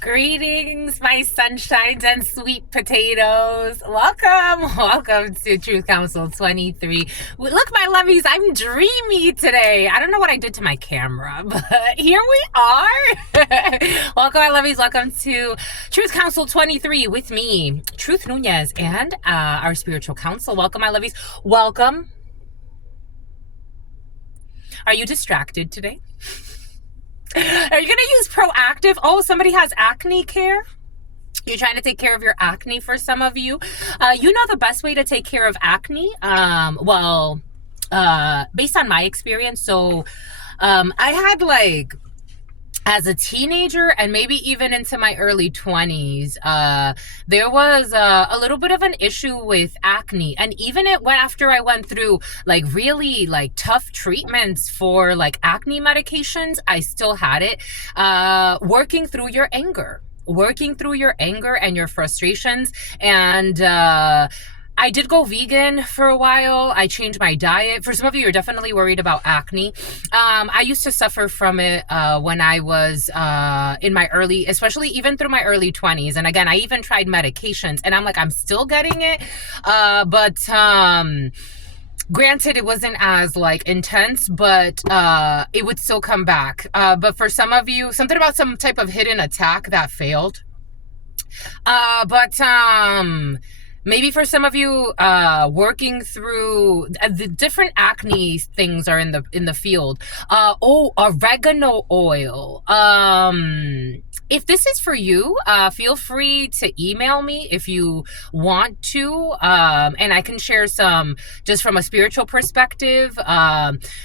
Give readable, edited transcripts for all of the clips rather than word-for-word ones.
Greetings, my sunshines and sweet potatoes. Welcome to Truth Council 23. Look, my lovies, I'm dreamy today. I don't know what I did to my camera, but here we are. Welcome, my lovies. Welcome to Truth Council 23 with me, Truth Nunez, and our spiritual council. Welcome, my lovies. Welcome. Are you distracted today? Are you going to use proactive? Oh, somebody has acne care? You're trying to take care of your acne for some of you. You know the best way to take care of acne? Based on my experience, so I had as a teenager and maybe even into my early 20s, there was a little bit of an issue with acne. And even after I went through really tough treatments for acne medications, I still had it. Working through your anger and your frustrations. And I did go vegan for a while. I changed my diet. For some of you, you're definitely worried about acne. I used to suffer from it when I was in my especially even through my early 20s. And again, I even tried medications and I'm still getting it. But granted, it wasn't as intense, but it would still come back. But for some of you, something about some type of hidden attack that failed. Maybe for some of you, working through the different acne things are in the field. Oregano oil. If this is for you, feel free to email me if you want to, and I can share some just from a spiritual perspective.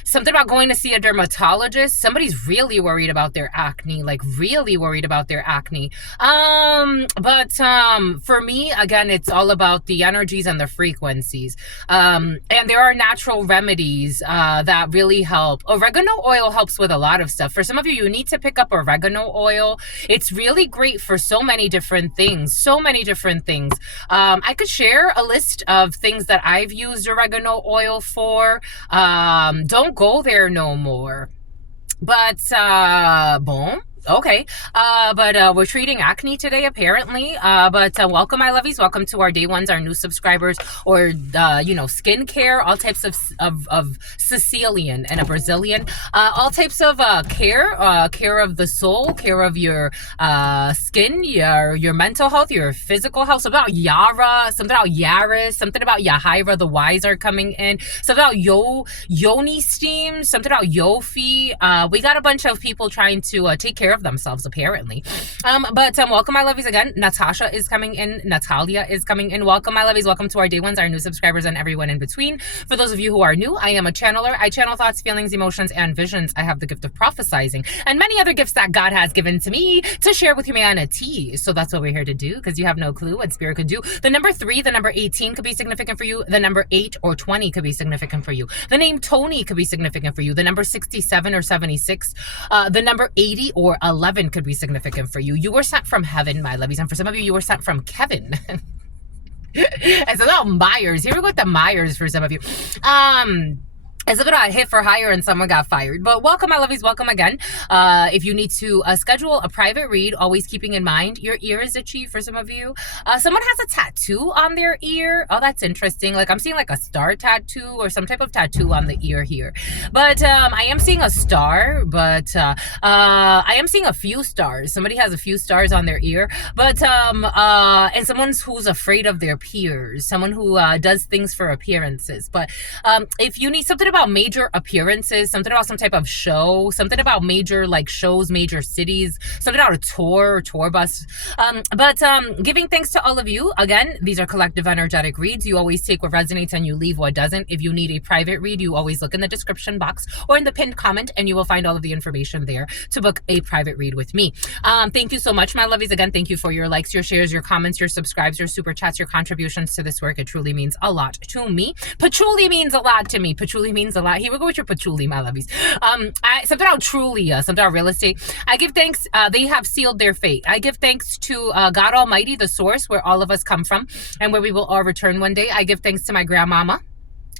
Something about going to see a dermatologist. Somebody's really worried about their acne, really worried about their acne. But for me, again, it's all about the energies and the frequencies. And there are natural remedies that really help. Oregano oil helps with a lot of stuff. For some of you, you need to pick up oregano oil. It's really great for so many different things. I could share a list of things that I've used oregano oil for. Don't go there no more. But, boom. Okay, but we're treating acne today, apparently. But welcome, my lovies. Welcome to our day ones, our new subscribers, or skincare, all types of Sicilian and a Brazilian, all types of care of the soul, care of your skin, your mental health, your physical health. Something about Yara, something about Yaris, something about Yahira, the wise are coming in. Something about Yoni steam, something about Yofi. We got a bunch of people trying to take care of themselves, apparently. But welcome, my lovies, again. Natasha is coming in. Natalia is coming in. Welcome, my lovies. Welcome to our day ones, our new subscribers, and everyone in between. For those of you who are new, I am a channeler. I channel thoughts, feelings, emotions, and visions. I have the gift of prophesizing and many other gifts that God has given to me to share with humanity. So that's what we're here to do, because you have no clue what spirit could do. The number 3, the number 18 could be significant for you. The number 8 or 20 could be significant for you. The name Tony could be significant for you. The number 67 or 76. The number 80 or 11 could be significant for you. You were sent from heaven, my lovies. And for some of you were sent from Kevin. And so about Myers. Here we go with the Myers for some of you. It's a bit of a hit for hire and someone got fired. But welcome, my lovies. Welcome again. If you need to schedule a private read, always keeping in mind your ear is itchy for some of you. Someone has a tattoo on their ear. Oh, that's interesting. I'm seeing a star tattoo or some type of tattoo on the ear here. But I am seeing a star, but I am seeing a few stars. Somebody has a few stars on their ear. But and someone who's afraid of their peers. Someone who does things for appearances. But if you need something about major appearances, something about some type of show, something about major shows, major cities, something about a tour bus. But giving thanks to all of you. Again, these are collective energetic reads. You always take what resonates and you leave what doesn't. If you need a private read, you always look in the description box or in the pinned comment and you will find all of the information there to book a private read with me. Thank you so much, my lovies. Again, thank you for your likes, your shares, your comments, your subscribes, your super chats, your contributions to this work. It truly means a lot to me. Patchouli means a lot to me. Patchouli means a lot. Here we go with your patchouli, my lovies. Something about Trulia, something about real estate. I give thanks. They have sealed their fate. I give thanks to God Almighty, the source where all of us come from and where we will all return one day. I give thanks to my grandmama.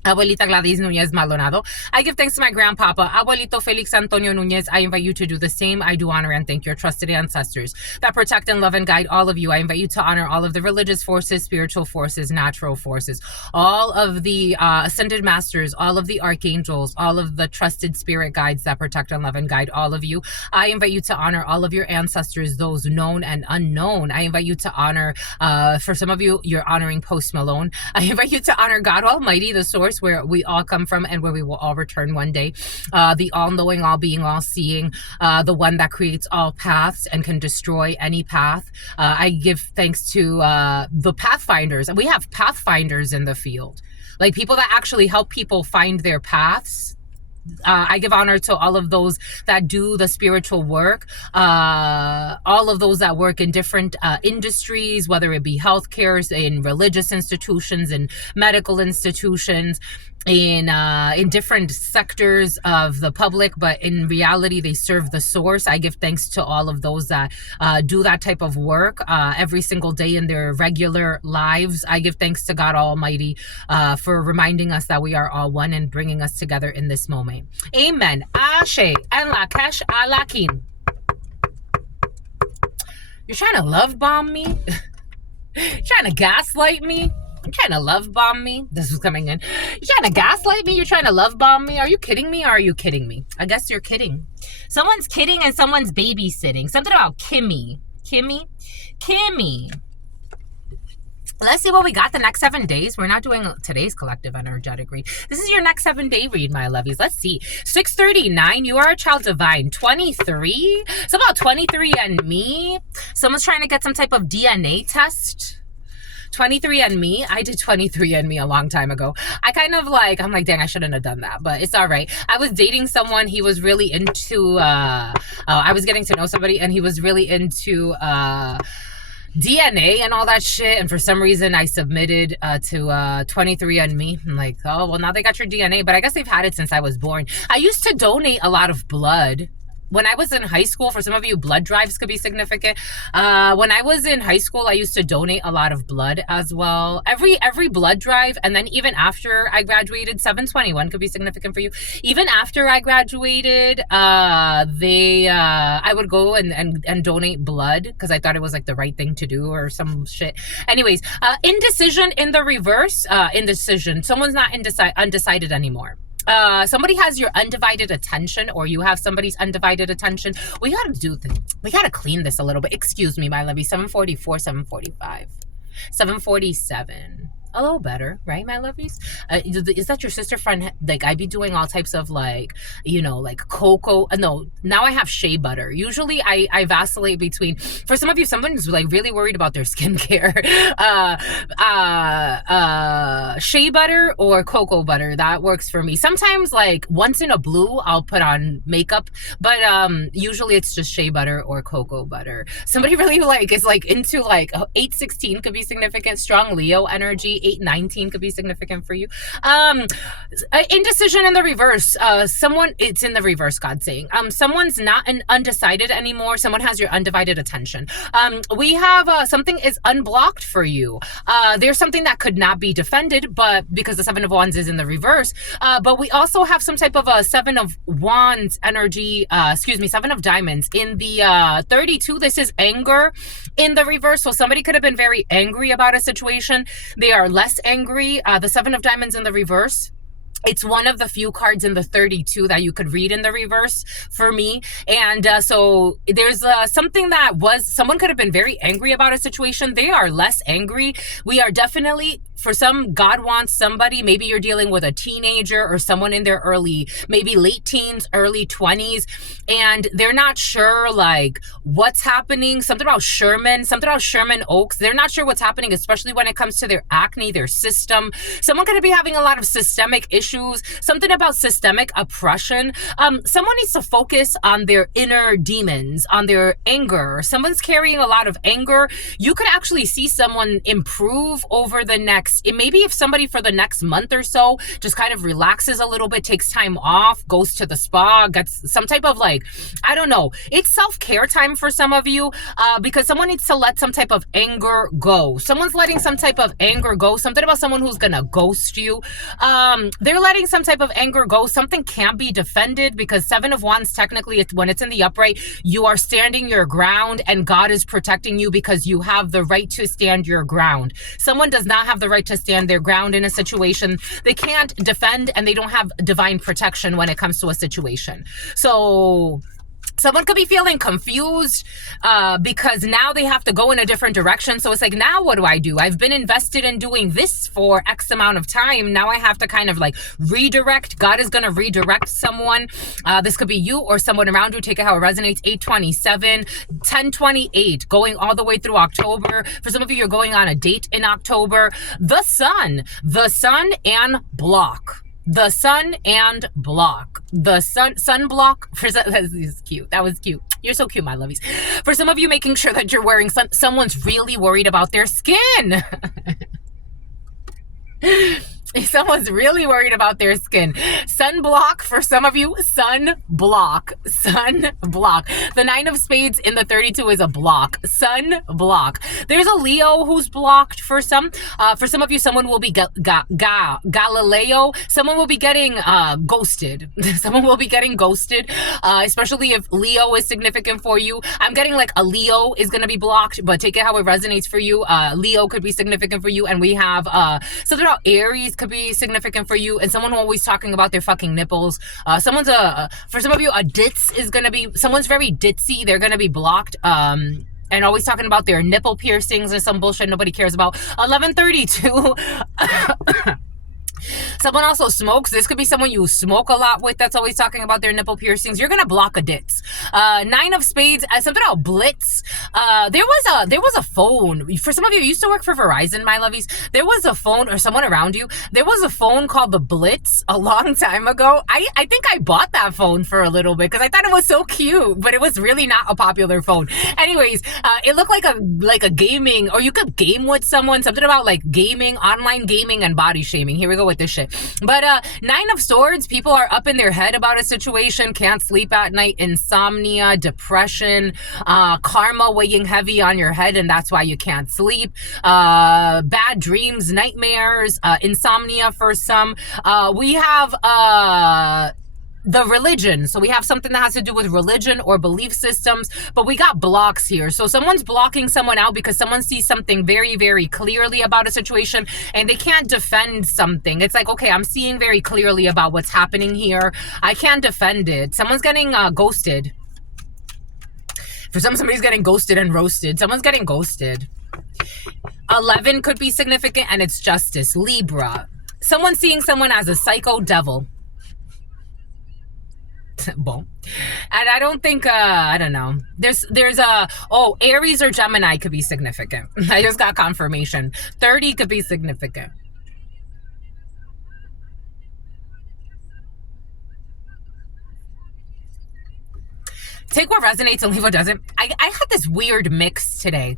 Abuelita Gladys Nunez Maldonado. I give thanks to my grandpapa, Abuelito Felix Antonio Nunez. I invite you to do the same. I do honor and thank your trusted ancestors that protect and love and guide all of you. I invite you to honor all of the religious forces, spiritual forces, natural forces, all of the ascended masters, all of the archangels, all of the trusted spirit guides that protect and love and guide all of you. I invite you to honor all of your ancestors, those known and unknown. I invite you to honor, for some of you, you're honoring Post Malone. I invite you to honor God Almighty, the source where we all come from and where we will all return one day. The all-knowing, all-being, all-seeing, the one that creates all paths and can destroy any path. I give thanks to the pathfinders. We have pathfinders in the field, like people that actually help people find their paths. I give honor to all of those that do the spiritual work, all of those that work in different industries, whether it be healthcare, in religious institutions, in medical institutions, in different sectors of the public, but in reality they serve the source. I give thanks to all of those that do that type of work every single day in their regular lives. I give thanks to God Almighty for reminding us that we are all one and bringing us together in this moment. Amen. Ashe and la kesh alakin. You're trying to love bomb me? You're trying to gaslight me? You're trying to love bomb me? This was coming in. You're trying to gaslight me? You're trying to love bomb me? Are you kidding me or are you kidding me? I guess you're kidding. Someone's kidding and someone's babysitting. Something about Kimmy. Kimmy? Let's see what we got the next 7 days. We're not doing today's collective energetic read. This is your next 7-day read, my lovies. Let's see. 639, you are a child divine. 23, it's about 23 and me. Someone's trying to get some type of DNA test. 23andMe, I did 23andMe a long time ago. I kind of like, I'm like, dang, I shouldn't have done that, but it's all right. I was dating someone, he was really into, I was getting to know somebody and he was really into, DNA and all that shit, and for some reason I submitted to 23andMe. I'm like, oh well, now they got your DNA, but I guess they've had it since I was born. I used to donate a lot of blood when I was in high school. For some of you, blood drives could be significant. When I was in high school, I used to donate a lot of blood as well. Every blood drive, and then even after I graduated, 721 could be significant for you. Even after I graduated, I would go and donate blood because I thought it was like the right thing to do or some shit. Anyways, indecision in the reverse. Indecision. Someone's not undecided anymore. Somebody has your undivided attention, or you have somebody's undivided attention. We gotta clean this a little bit. Excuse me, my lovey. 744, 745, 747. A little better, right, my lovies? Is that your sister friend? Like, I be doing all types of like, you know, like cocoa. No, now I have shea butter. Usually I vacillate between, for some of you, someone's like really worried about their skincare. Shea butter or cocoa butter, that works for me. Sometimes like once in a blue, I'll put on makeup, but usually it's just shea butter or cocoa butter. Somebody really like is like into like 816 could be significant. Strong Leo energy. 819 could be significant for you. Indecision in the reverse. It's in the reverse, God's saying. Someone's not undecided anymore. Someone has your undivided attention. We have something is unblocked for you. There's something that could not be defended, but because the 7 of Wands is in the reverse. But we also have some type of a 7 of Wands energy, 7 of Diamonds. In the 32, this is anger in the reverse. So somebody could have been very angry about a situation. They are less angry. The 7 of Diamonds in the reverse. It's one of the few cards in the 32 that you could read in the reverse for me. And so there's something that someone could have been very angry about a situation. They are less angry. We are definitely, for some, God wants somebody, maybe you're dealing with a teenager or someone in their maybe late teens, early 20s, and they're not sure like what's happening. Something about Sherman Oaks. They're not sure what's happening, especially when it comes to their acne, their system. Someone could be having a lot of systemic issues. Something about systemic oppression. Someone needs to focus on their inner demons, on their anger. Someone's carrying a lot of anger. You could actually see someone improve over the next maybe if somebody for the next month or so just kind of relaxes a little bit, takes time off, goes to the spa, gets some type of like, I don't know, it's self-care time for some of you, because someone needs to let some type of anger go. Someone's letting some type of anger go. Something about someone who's gonna ghost you. They're letting some type of anger go. Something can't be defended because Seven of Wands, technically, when it's in the upright, you are standing your ground and God is protecting you because you have the right to stand your ground. Someone does not have the right to stand their ground in a situation. They can't defend and they don't have divine protection when it comes to a situation. So someone could be feeling confused because now they have to go in a different direction. So it's like, now what do? I've been invested in doing this for X amount of time. Now I have to kind of like redirect. God is going to redirect someone. This could be you or someone around you. Take it how it resonates. 827, 1028, going all the way through October. For some of you, you're going on a date in October. The sun and block. The sun and block. The sunblock. That is cute. That was cute. You're so cute, my lovies. For some of you, making sure that you're wearing someone's really worried about their skin. Someone's really worried about their skin. Sunblock for some of you. Sunblock. Sunblock. The 9 of spades in the 32 is a block. Sunblock. There's a Leo who's blocked for some. For some of you, someone will be Galileo. Someone will be getting ghosted. Someone will be getting ghosted, especially if Leo is significant for you. I'm getting like a Leo is going to be blocked, but take it how it resonates for you. Leo could be significant for you. And we have something about Aries could be significant for you, and someone always talking about their fucking nipples. Someone's for some of you, a ditz is gonna be, someone's very ditzy, they're gonna be blocked, and always talking about their nipple piercings and some bullshit nobody cares about. 1132. Someone also smokes. This could be someone you smoke a lot with that's always talking about their nipple piercings. You're gonna block a ditz. 9 of spades. Something about blitz. There was a phone. For some of you, used to work for Verizon, my lovies. There was a phone, or someone around you. There was a phone called the Blitz a long time ago. I think I bought that phone for a little bit because I thought it was so cute, but it was really not a popular phone. Anyways, it looked like a gaming, or you could game with someone. Something about like gaming, online gaming, and body shaming. Here we go with this shit. But 9 of swords, people are up in their head about a situation, can't sleep at night, insomnia, depression, karma weighing heavy on your head, and that's why you can't sleep. Bad dreams, nightmares, insomnia for some. We have the religion. So we have something that has to do with religion or belief systems, but we got blocks here. So someone's blocking someone out because someone sees something very, very clearly about a situation and they can't defend something. It's like, okay, I'm seeing very clearly about what's happening here. I can't defend it. Someone's getting ghosted. For somebody's getting ghosted and roasted. Someone's getting ghosted. 11 could be significant, and it's justice. Libra. Someone's seeing someone as a psycho devil. Boom. And I don't think I don't know, there's Aries or Gemini could be significant. I just got confirmation. 30 could be significant. Take what resonates and leave what doesn't. I had this weird mix today.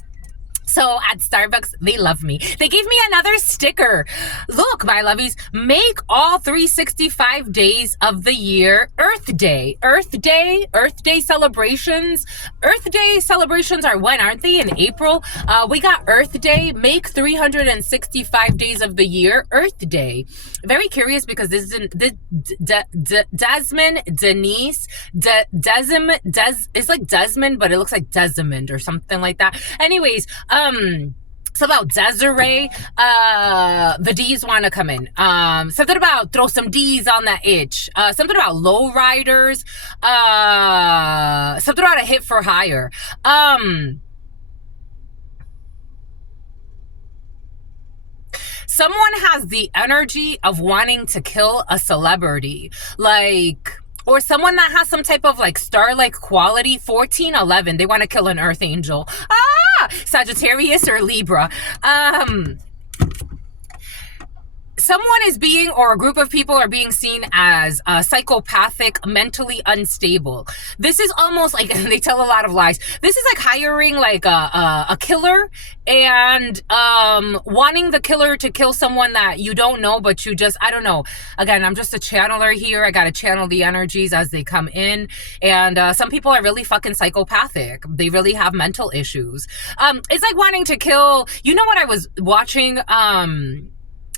So at Starbucks, they love me. They gave me another sticker. Look, my lovies, make all 365 days of the year Earth Day. Earth Day celebrations. Earth Day celebrations are when, aren't they? In April. We got Earth Day. Make 365 days of the year Earth Day. Very curious because this is Desmond, Denise, it's like Desmond, but it looks like Desmond or something like that. Anyways, so about Desiree, the D's want to come in. Something about throw some D's on that itch. Something about low riders. Something about a hit for hire. Someone has the energy of wanting to kill a celebrity, like, or someone that has some type of like star-like quality. 1411, they want to kill an earth angel. Sagittarius or Libra. someone is being, or a group of people are being seen as psychopathic, mentally unstable. This is almost like, they tell a lot of lies. This is like hiring like a killer and wanting the killer to kill someone that you don't know, but you just, I don't know. Again, I'm just a channeler here. I got to channel the energies as they come in. And some people are really fucking psychopathic. They really have mental issues. It's like wanting to kill, you know what I was watching?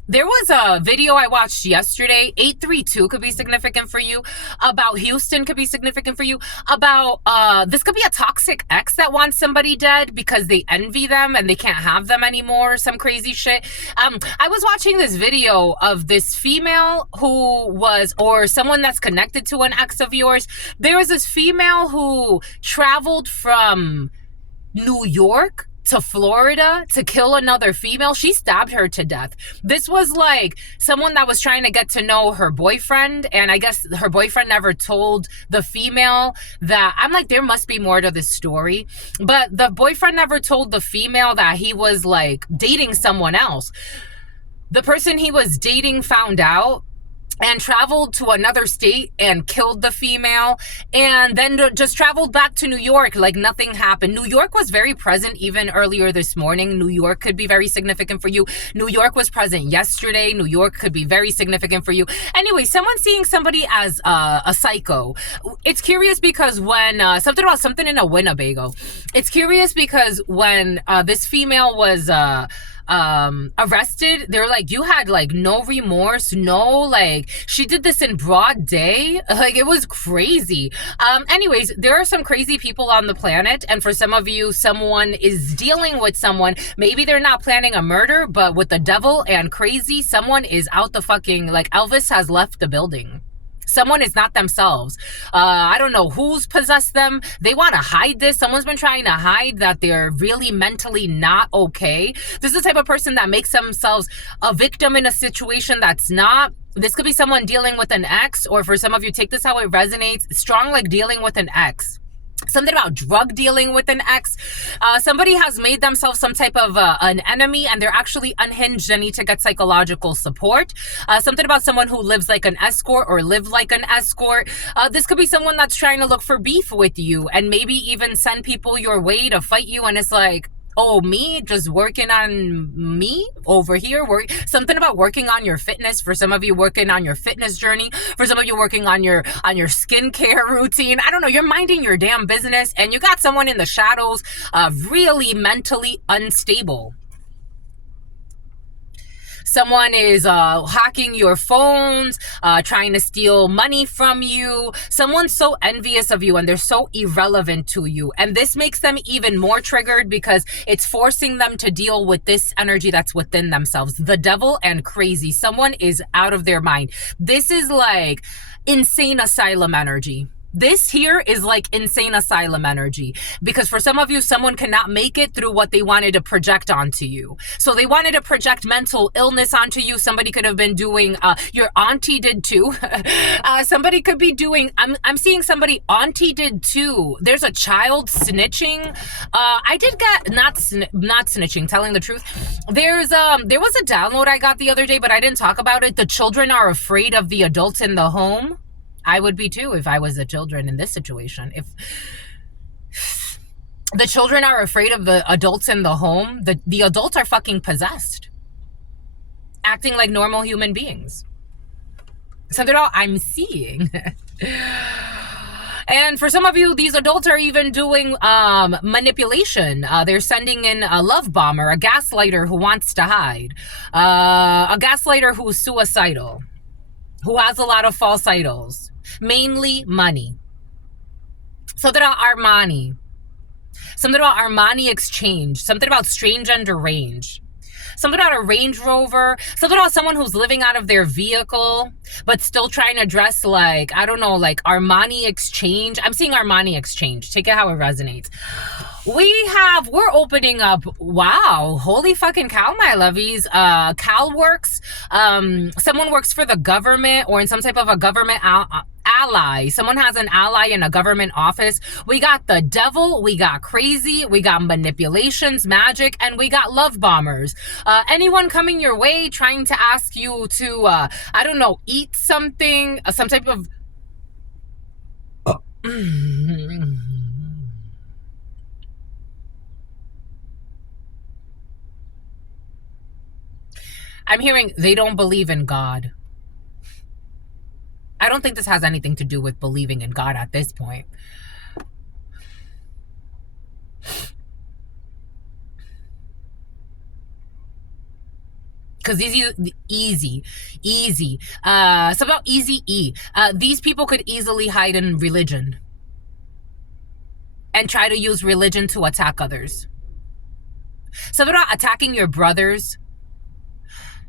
There was a video I watched yesterday, 832 could be significant for you, about Houston could be significant for you, about, this could be a toxic ex that wants somebody dead because they envy them and they can't have them anymore, some crazy shit. I was watching this video of this female who was, or someone that's connected to an ex of yours. There was this female who traveled from New York to Florida to kill another female. She stabbed her to death. This was like someone that was trying to get to know her boyfriend, and I guess her boyfriend never told the female that, I'm like, there must be more to this story, but the boyfriend never told the female that he was like dating someone else. The person he was dating found out and traveled to another state and killed the female, and then just traveled back to New York like nothing happened. New York was very present even earlier this morning. New York could be very significant for you. New York was present yesterday. New York could be very significant for you. Anyway, someone seeing somebody as a psycho. It's curious because when, something about something in a Winnebago. It's curious because when this female was arrested, they're like, you had like no remorse, no, like, she did this in broad day. Like, it was crazy. Anyways, there are some crazy people on the planet, and for some of you, someone is dealing with someone, maybe they're not planning a murder, but with the devil and crazy, someone is out the fucking, like, Elvis has left the building. Someone is not themselves. I don't know who's possessed them. They want to hide this. Someone's been trying to hide that they're really mentally not okay. This is the type of person that makes themselves a victim in a situation that's not. This could be someone dealing with an ex, or for some of you, take this how it resonates. Strong, like dealing with an ex. Something about drug dealing with an ex. Somebody has made themselves some type of an enemy, and they're actually unhinged and need to get psychological support. Something about someone who lives like an escort or lived like an escort. This could be someone that's trying to look for beef with you and maybe even send people your way to fight you, and it's like, oh, me just working on me over here. Something about working on your fitness. For some of you, working on your fitness journey. For some of you, working on your skincare routine. I don't know. You're minding your damn business, and you got someone in the shadows, really mentally unstable. Someone is hacking your phones, trying to steal money from you. Someone's so envious of you and they're so irrelevant to you. And this makes them even more triggered because it's forcing them to deal with this energy that's within themselves. The devil and crazy. Someone is out of their mind. This is like insane asylum energy. This here is like insane asylum energy, because for some of you, someone cannot make it through what they wanted to project onto you. So they wanted to project mental illness onto you. Somebody could have been doing, your auntie did too. Somebody could be doing, I'm seeing somebody, auntie did too. There's a child snitching. I did get, not snitching, telling the truth. There was a download I got the other day, but I didn't talk about it. The children are afraid of the adults in the home. I would be too if I was the children in this situation. If the children are afraid of the adults in the home, the adults are fucking possessed, acting like normal human beings. Something else I'm seeing. And for some of you, these adults are even doing manipulation. They're sending in a love bomber, a gaslighter who wants to hide, a gaslighter who's suicidal, who has a lot of false idols. Mainly money. Something about Armani. Something about Armani exchange. Something about strange and deranged. Something about a Range Rover. Something about someone who's living out of their vehicle, but still trying to dress like, I don't know, like Armani exchange. I'm seeing Armani exchange. Take it how it resonates. We're opening up, wow, holy fucking cow, my lovies. CalWorks. Someone works for the government or in some type of a government ally. Someone has an ally in a government office. We got the devil, we got crazy, we got manipulations, magic, and we got love bombers. Anyone coming your way trying to ask you to, I don't know, eat something, some type of... I'm hearing they don't believe in God. I don't think this has anything to do with believing in God at this point. Because easy. It's about easy E. These people could easily hide in religion and try to use religion to attack others. So they're not attacking your brothers.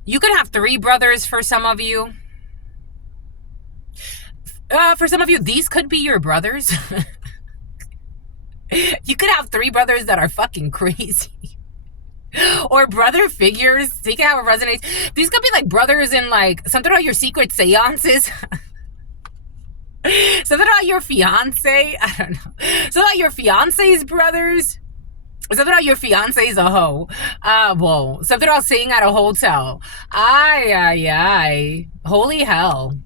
You could have 3 brothers for some of you. For some of you, these could be your brothers. You could have 3 brothers that are fucking crazy. Or brother figures. So you can have a resonance. These could be like brothers in like something about your secret seances. Something about your fiance. I don't know. Something about your fiance's brothers. Something about your fiance's a hoe. Whoa. Something about staying at a hotel. Ay. Holy hell.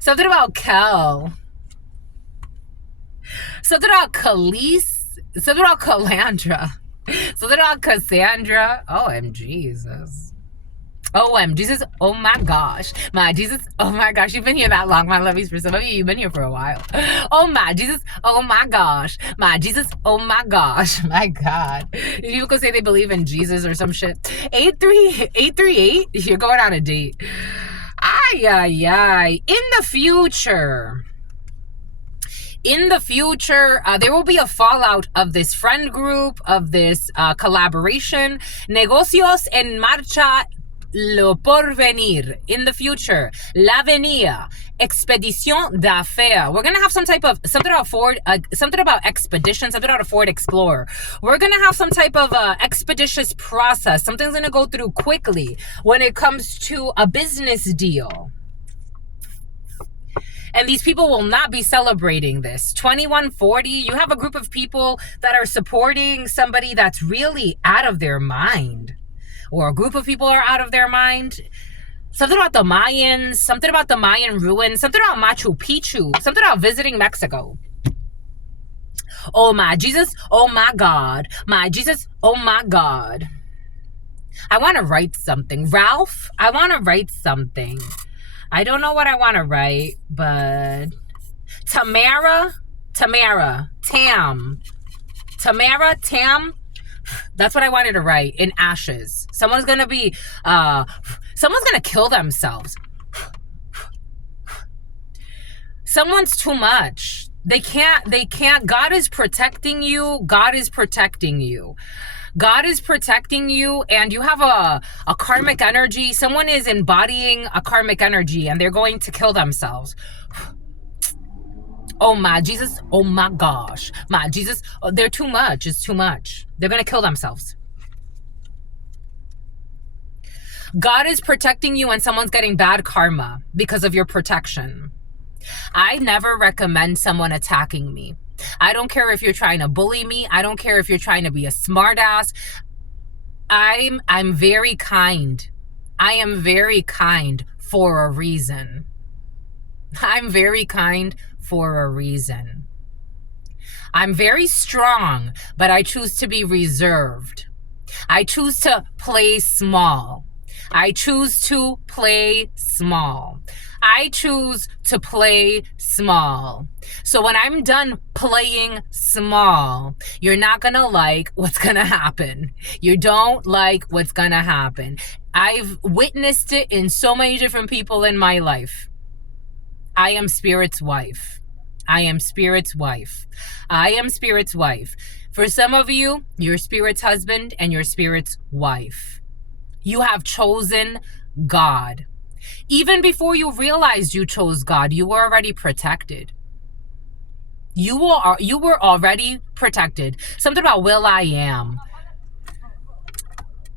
Something about Kel. Something about Khalees. Something about Calandra. Something about Cassandra. OM Jesus. OM Jesus. Oh my gosh. My Jesus. Oh my gosh. You've been here that long, my lovies. For some of you, you've been here for a while. Oh my Jesus. Oh my gosh. My Jesus. Oh my gosh. My God. People could say they believe in Jesus or some shit. 838. You're going on a date. Ay. In the future, there will be a fallout of this friend group, of this collaboration. Negocios en marcha, lo porvenir. In the future, l'avenir, expedition d'affaires. We're gonna have some type of something about Ford, something about expedition, something about a Ford Explorer. We're gonna have some type of expeditious process. Something's gonna go through quickly when it comes to a business deal. And these people will not be celebrating this. 2140, you have a group of people that are supporting somebody that's really out of their mind. Or a group of people are out of their mind. Something about the Mayans, something about the Mayan ruins, something about Machu Picchu, something about visiting Mexico. Oh my Jesus, oh my God. My Jesus, oh my God. I want to write something. Ralph, I want to write something. I don't know what I want to write, but Tamara, Tam. That's what I wanted to write in ashes. Someone's going to kill themselves. Someone's too much. They can't. God is protecting you. God is protecting you. God is protecting you, and you have a karmic energy. Someone is embodying a karmic energy, and they're going to kill themselves. Oh my Jesus. Oh my gosh. My Jesus. Oh, they're too much. It's too much. They're going to kill themselves. God is protecting you, and someone's getting bad karma because of your protection. I never recommend someone attacking me. I don't care if you're trying to bully me. I don't care if you're trying to be a smartass. I'm very kind. I am very kind for a reason. I'm very kind for a reason. I'm very strong, but I choose to be reserved. I choose to play small. I choose to play small. I choose to play small. So when I'm done playing small, you're not going to like what's going to happen. You don't like what's going to happen. I've witnessed it in so many different people in my life. I am Spirit's wife. I am Spirit's wife. I am Spirit's wife. For some of you, you're Spirit's husband and you're Spirit's wife. You have chosen God. Even before you realized you chose God, you were already protected. You were already protected. Something about will I am.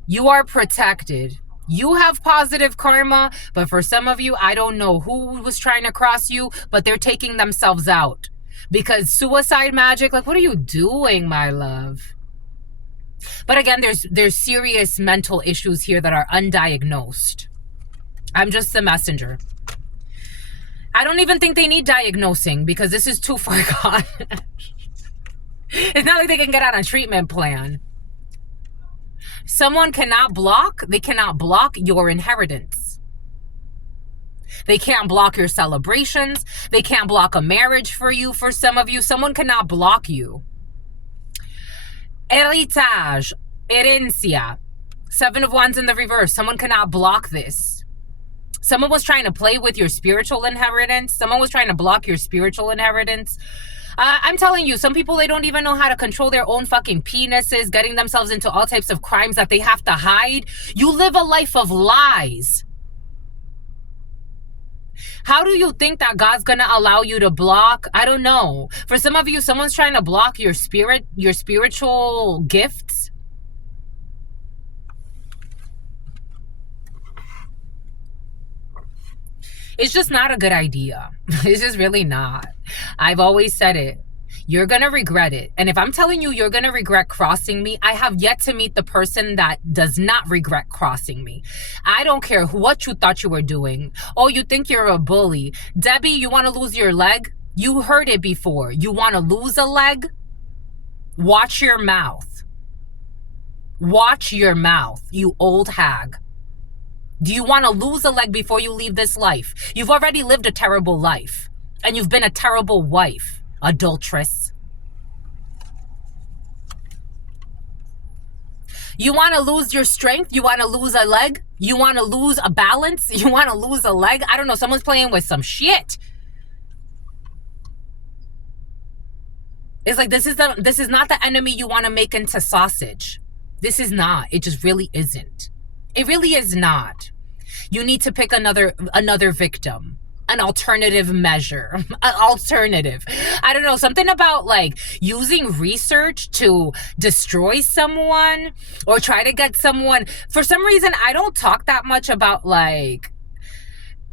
You are protected. You have positive karma, but for some of you, I don't know who was trying to cross you, but they're taking themselves out. Because suicide magic, like, what are you doing, my love? But again, there's serious mental issues here that are undiagnosed. I'm just the messenger. I don't even think they need diagnosing because this is too far gone. It's not like they can get on a treatment plan. Someone cannot block, they cannot block your inheritance. They can't block your celebrations. They can't block a marriage for you. For some of you, someone cannot block you. Heritage, herencia, 7 of Wands in the reverse. Someone cannot block this. Someone was trying to play with your spiritual inheritance. Someone was trying to block your spiritual inheritance. I'm telling you, some people, they don't even know how to control their own fucking penises, getting themselves into all types of crimes that they have to hide. You live a life of lies. How do you think that God's going to allow you to block? I don't know. For some of you, someone's trying to block your spirit, your spiritual gifts. It's just not a good idea. It's just really not. I've always said it. You're going to regret it. And if I'm telling you you're going to regret crossing me, I have yet to meet the person that does not regret crossing me. I don't care what you thought you were doing. Oh, you think you're a bully. Debbie, you want to lose your leg? You heard it before. You want to lose a leg? Watch your mouth. Watch your mouth, you old hag. Do you want to lose a leg before you leave this life? You've already lived a terrible life. And you've been a terrible wife, adulteress. You want to lose your strength? You want to lose a leg? You want to lose a balance? You want to lose a leg? I don't know. Someone's playing with some shit. It's like this is not the enemy you want to make into sausage. This is not. It just really isn't. It really is not. You need to pick another victim, an alternative measure, an alternative. I don't know, something about like using research to destroy someone or try to get someone. For some reason, I don't talk that much about like,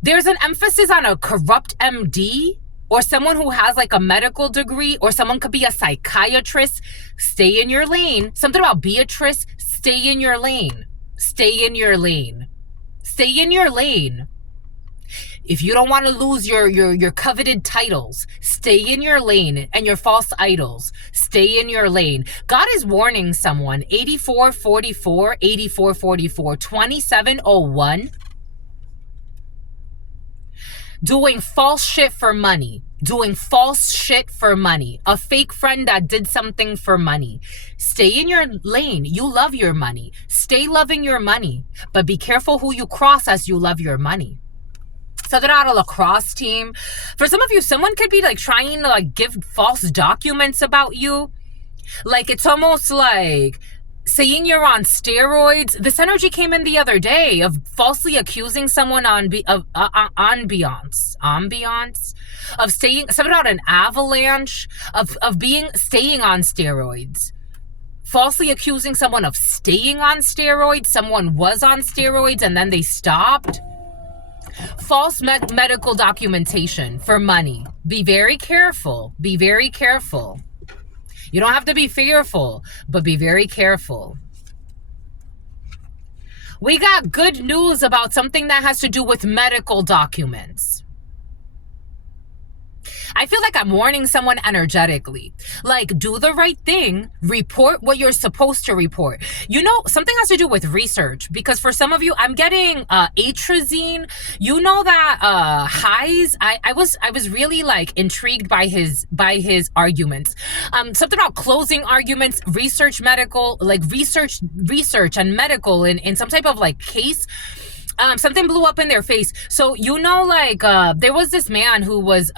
there's an emphasis on a corrupt MD or someone who has like a medical degree, or someone could be a psychiatrist. Stay in your lane. Something about Beatrice, stay in your lane. Stay in your lane. Stay in your lane. If you don't want to lose your coveted titles, stay in your lane, and your false idols, stay in your lane. God is warning someone. 8444, 8444, 2701. Doing false shit for money. Doing false shit for money. A fake friend that did something for money. Stay in your lane. You love your money. Stay loving your money. But be careful who you cross as you love your money. So they're not a lacrosse team. For some of you, someone could be like trying to like give false documents about you. Like it's almost like saying you're on steroids. This energy came in the other day of falsely accusing someone of staying, something about an avalanche, of staying on steroids. Falsely accusing someone of staying on steroids. Someone was on steroids and then they stopped. False medical documentation for money. Be very careful. Be very careful. You don't have to be fearful, but be very careful. We got good news about something that has to do with medical documents. I feel like I'm warning someone energetically. Like, do the right thing. Report what you're supposed to report. You know, something has to do with research. Because for some of you, I'm getting atrazine. You know that highs. I was really like intrigued by his arguments. Something about closing arguments, research, medical, like research and medical in some type of like case. Something blew up in their face. So, you know, like, there was this man who was,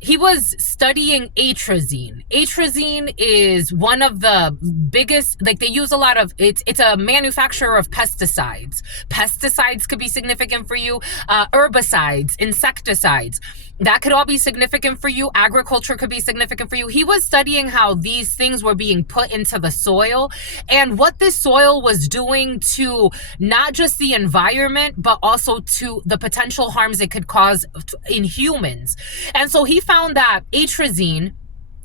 he was studying atrazine. Atrazine is one of the biggest, like they use a lot of, it's a manufacturer of pesticides. Pesticides could be significant for you. Herbicides, insecticides. That could all be significant for you. Agriculture could be significant for you. He was studying how these things were being put into the soil and what this soil was doing to not just the environment, but also to the potential harms it could cause in humans. And so he found that atrazine,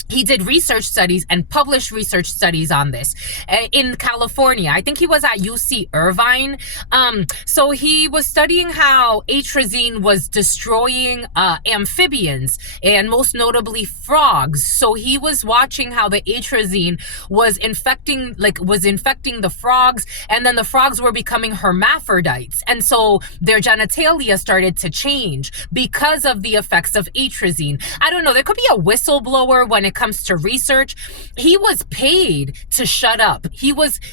he did research studies and published research studies on this in California. I think he was at UC Irvine. So he was studying how atrazine was destroying amphibians and most notably frogs. So he was watching how the atrazine was infecting the frogs, and then the frogs were becoming hermaphrodites. And so their genitalia started to change because of the effects of atrazine. I don't know. There could be a whistleblower when it comes to research. He was paid to shut up.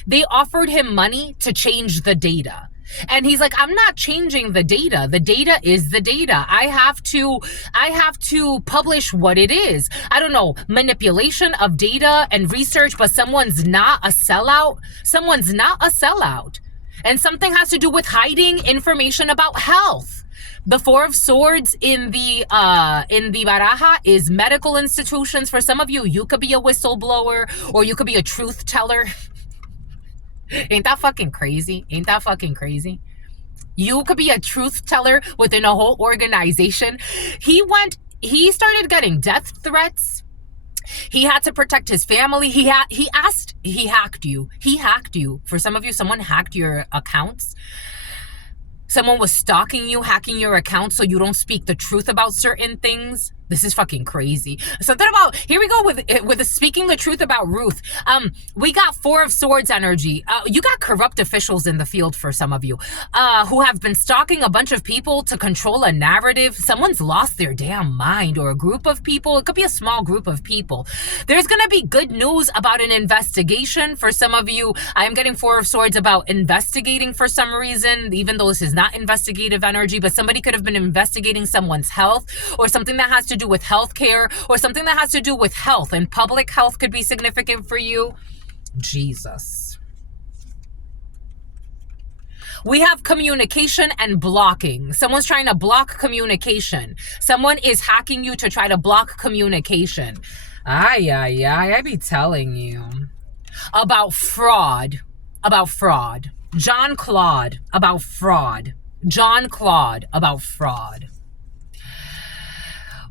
They offered him money to change the data. And he's like, I'm not changing the data. The data is the data. I have to publish what it is. I don't know, manipulation of data and research, but someone's not a sellout. Someone's not a sellout. And something has to do with hiding information about health. The Four of Swords in the baraja is medical institutions. For some of you, you could be a whistleblower or you could be a truth teller. Ain't that fucking crazy? Ain't that fucking crazy? You could be a truth teller within a whole organization. He started getting death threats. He had to protect his family. He hacked you. For some of you, someone hacked your accounts. Someone was stalking you, hacking your account so you don't speak the truth about certain things. This is fucking crazy. Something about, here we go with speaking the truth about Ruth. We got Four of Swords energy. You got corrupt officials in the field for some of you who have been stalking a bunch of people to control a narrative. Someone's lost their damn mind, or a group of people. It could be a small group of people. There's going to be good news about an investigation for some of you. I am getting Four of Swords about investigating for some reason, even though this is not investigative energy, but somebody could have been investigating someone's health or something that has to do with healthcare or something that has to do with health, and public health could be significant for you. Jesus. We have communication and blocking. Someone's trying to block communication. Someone is hacking you to try to block communication. I be telling you about fraud. John Claude about fraud.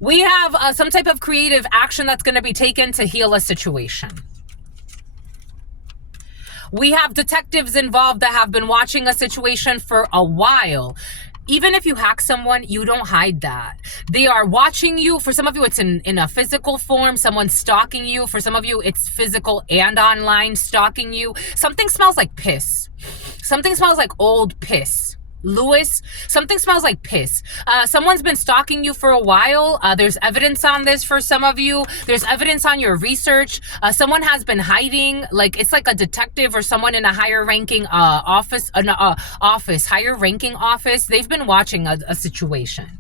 We have some type of creative action that's going to be taken to heal a situation. We have detectives involved that have been watching a situation for a while. Even if you hack someone, you don't hide that. They are watching you. For some of you, it's in a physical form. Someone's stalking you. For some of you, it's physical and online stalking you. Something smells like piss. Something smells like old piss. Lewis, something smells like piss. Someone's been stalking you for a while. There's evidence on this for some of you. There's evidence on your research. Someone has been hiding, like it's like a detective or someone in a higher ranking office. They've been watching a situation.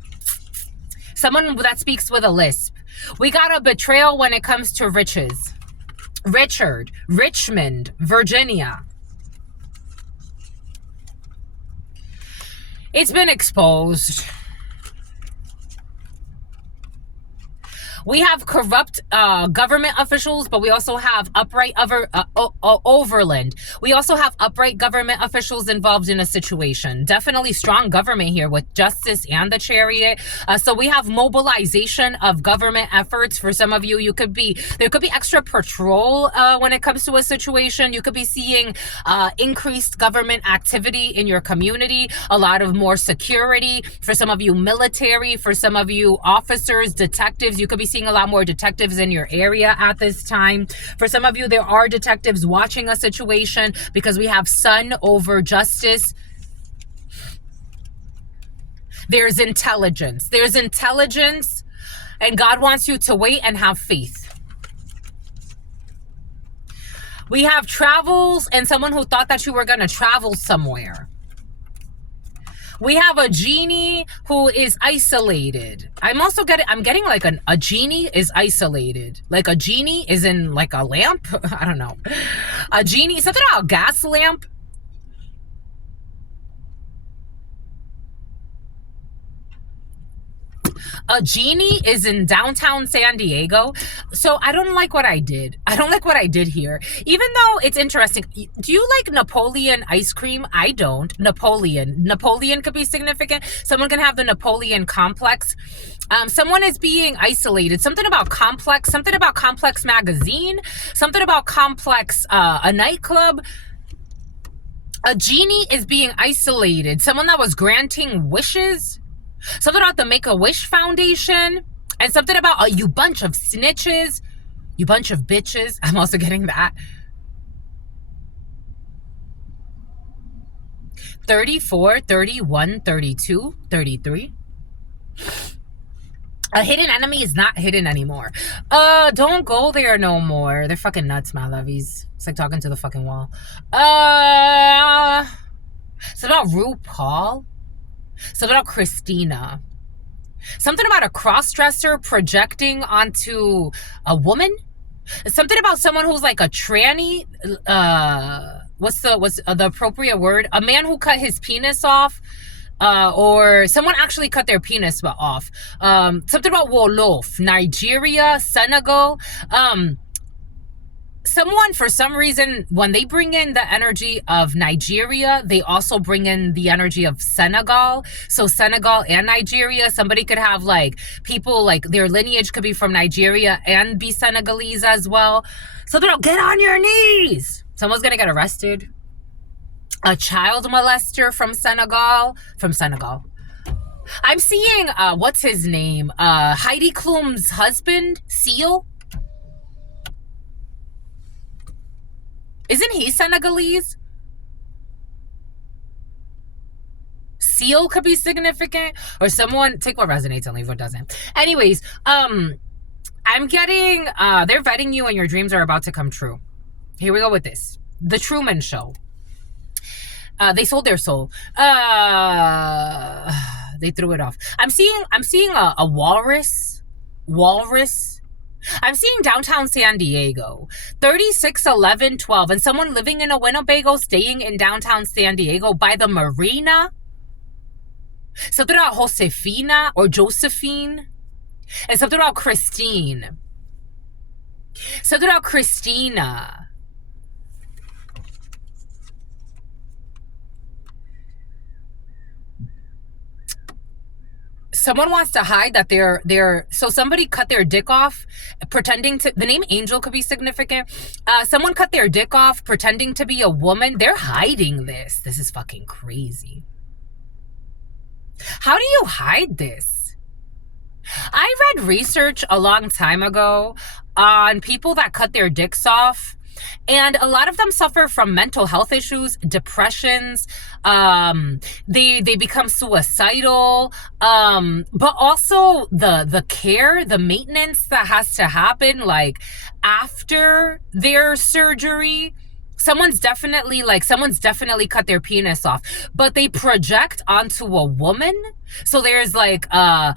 Someone that speaks with a lisp. We got a betrayal when it comes to riches. Richmond, Virginia. It's been exposed. We have corrupt government officials, but we also have upright overland. We also have upright government officials involved in a situation. Definitely strong government here with justice and the chariot. So we have mobilization of government efforts. For some of you, there could be extra patrol when it comes to a situation. You could be seeing increased government activity in your community, a lot of more security. For some of you, military. For some of you, officers, detectives. You could be seeing a lot more detectives in your area at this time. For some of you, there are detectives watching a situation because we have sun over justice. There's intelligence, and God wants you to wait and have faith. We have travels and someone who thought that you were going to travel somewhere. We have a genie who is isolated. I'm getting like a genie is isolated. Like a genie is in like a lamp. I don't know. A genie, something about a gas lamp. A genie is in downtown San Diego. So I don't like what I did. I don't like what I did here. Even though it's interesting. Do you like Napoleon ice cream? I don't. Napoleon could be significant. Someone can have the Napoleon complex. Someone is being isolated. Something about Complex magazine. Something about Complex, a nightclub. A genie is being isolated. Someone that was granting wishes. Something about the Make-A-Wish Foundation. And something about you bunch of snitches. You bunch of bitches. I'm also getting that. 34, 31, 32, 33. A hidden enemy is not hidden anymore. Don't go there no more. They're fucking nuts, my lovies. It's like talking to the fucking wall. Something about RuPaul. Something about Christina. Something about a cross-dresser projecting onto a woman. Something about someone who's like a tranny. What's the appropriate word? A man who cut his penis off. Or someone actually cut their penis off. Something about Wolof, Nigeria, Senegal. Someone, for some reason, when they bring in the energy of Nigeria, they also bring in the energy of Senegal. So Senegal and Nigeria, somebody could have like people like their lineage could be from Nigeria and be Senegalese as well. So they'll get on your knees. Someone's gonna get arrested. A child molester from Senegal. I'm seeing, what's his name? Heidi Klum's husband, Seal. Isn't he Senegalese? Seal could be significant. Or someone, take what resonates and leave what doesn't. Anyways, I'm getting, they're vetting you and your dreams are about to come true. Here we go with this. The Truman Show. They sold their soul. They threw it off. I'm seeing a walrus. I'm seeing downtown San Diego. 36, 11, 12. And someone living in a Winnebago staying in downtown San Diego by the marina. Something about Josefina or Josephine. And something about Christine. Something about Christina. Someone wants to hide that so somebody cut their dick off pretending to, the name Angel could be significant. Someone cut their dick off pretending to be a woman. They're hiding this. This is fucking crazy. How do you hide this? I read research a long time ago on people that cut their dicks off. And a lot of them suffer from mental health issues, depressions. They become suicidal. But also the care, the maintenance that has to happen, like after their surgery. Someone's definitely cut their penis off, but they project onto a woman. So there's like a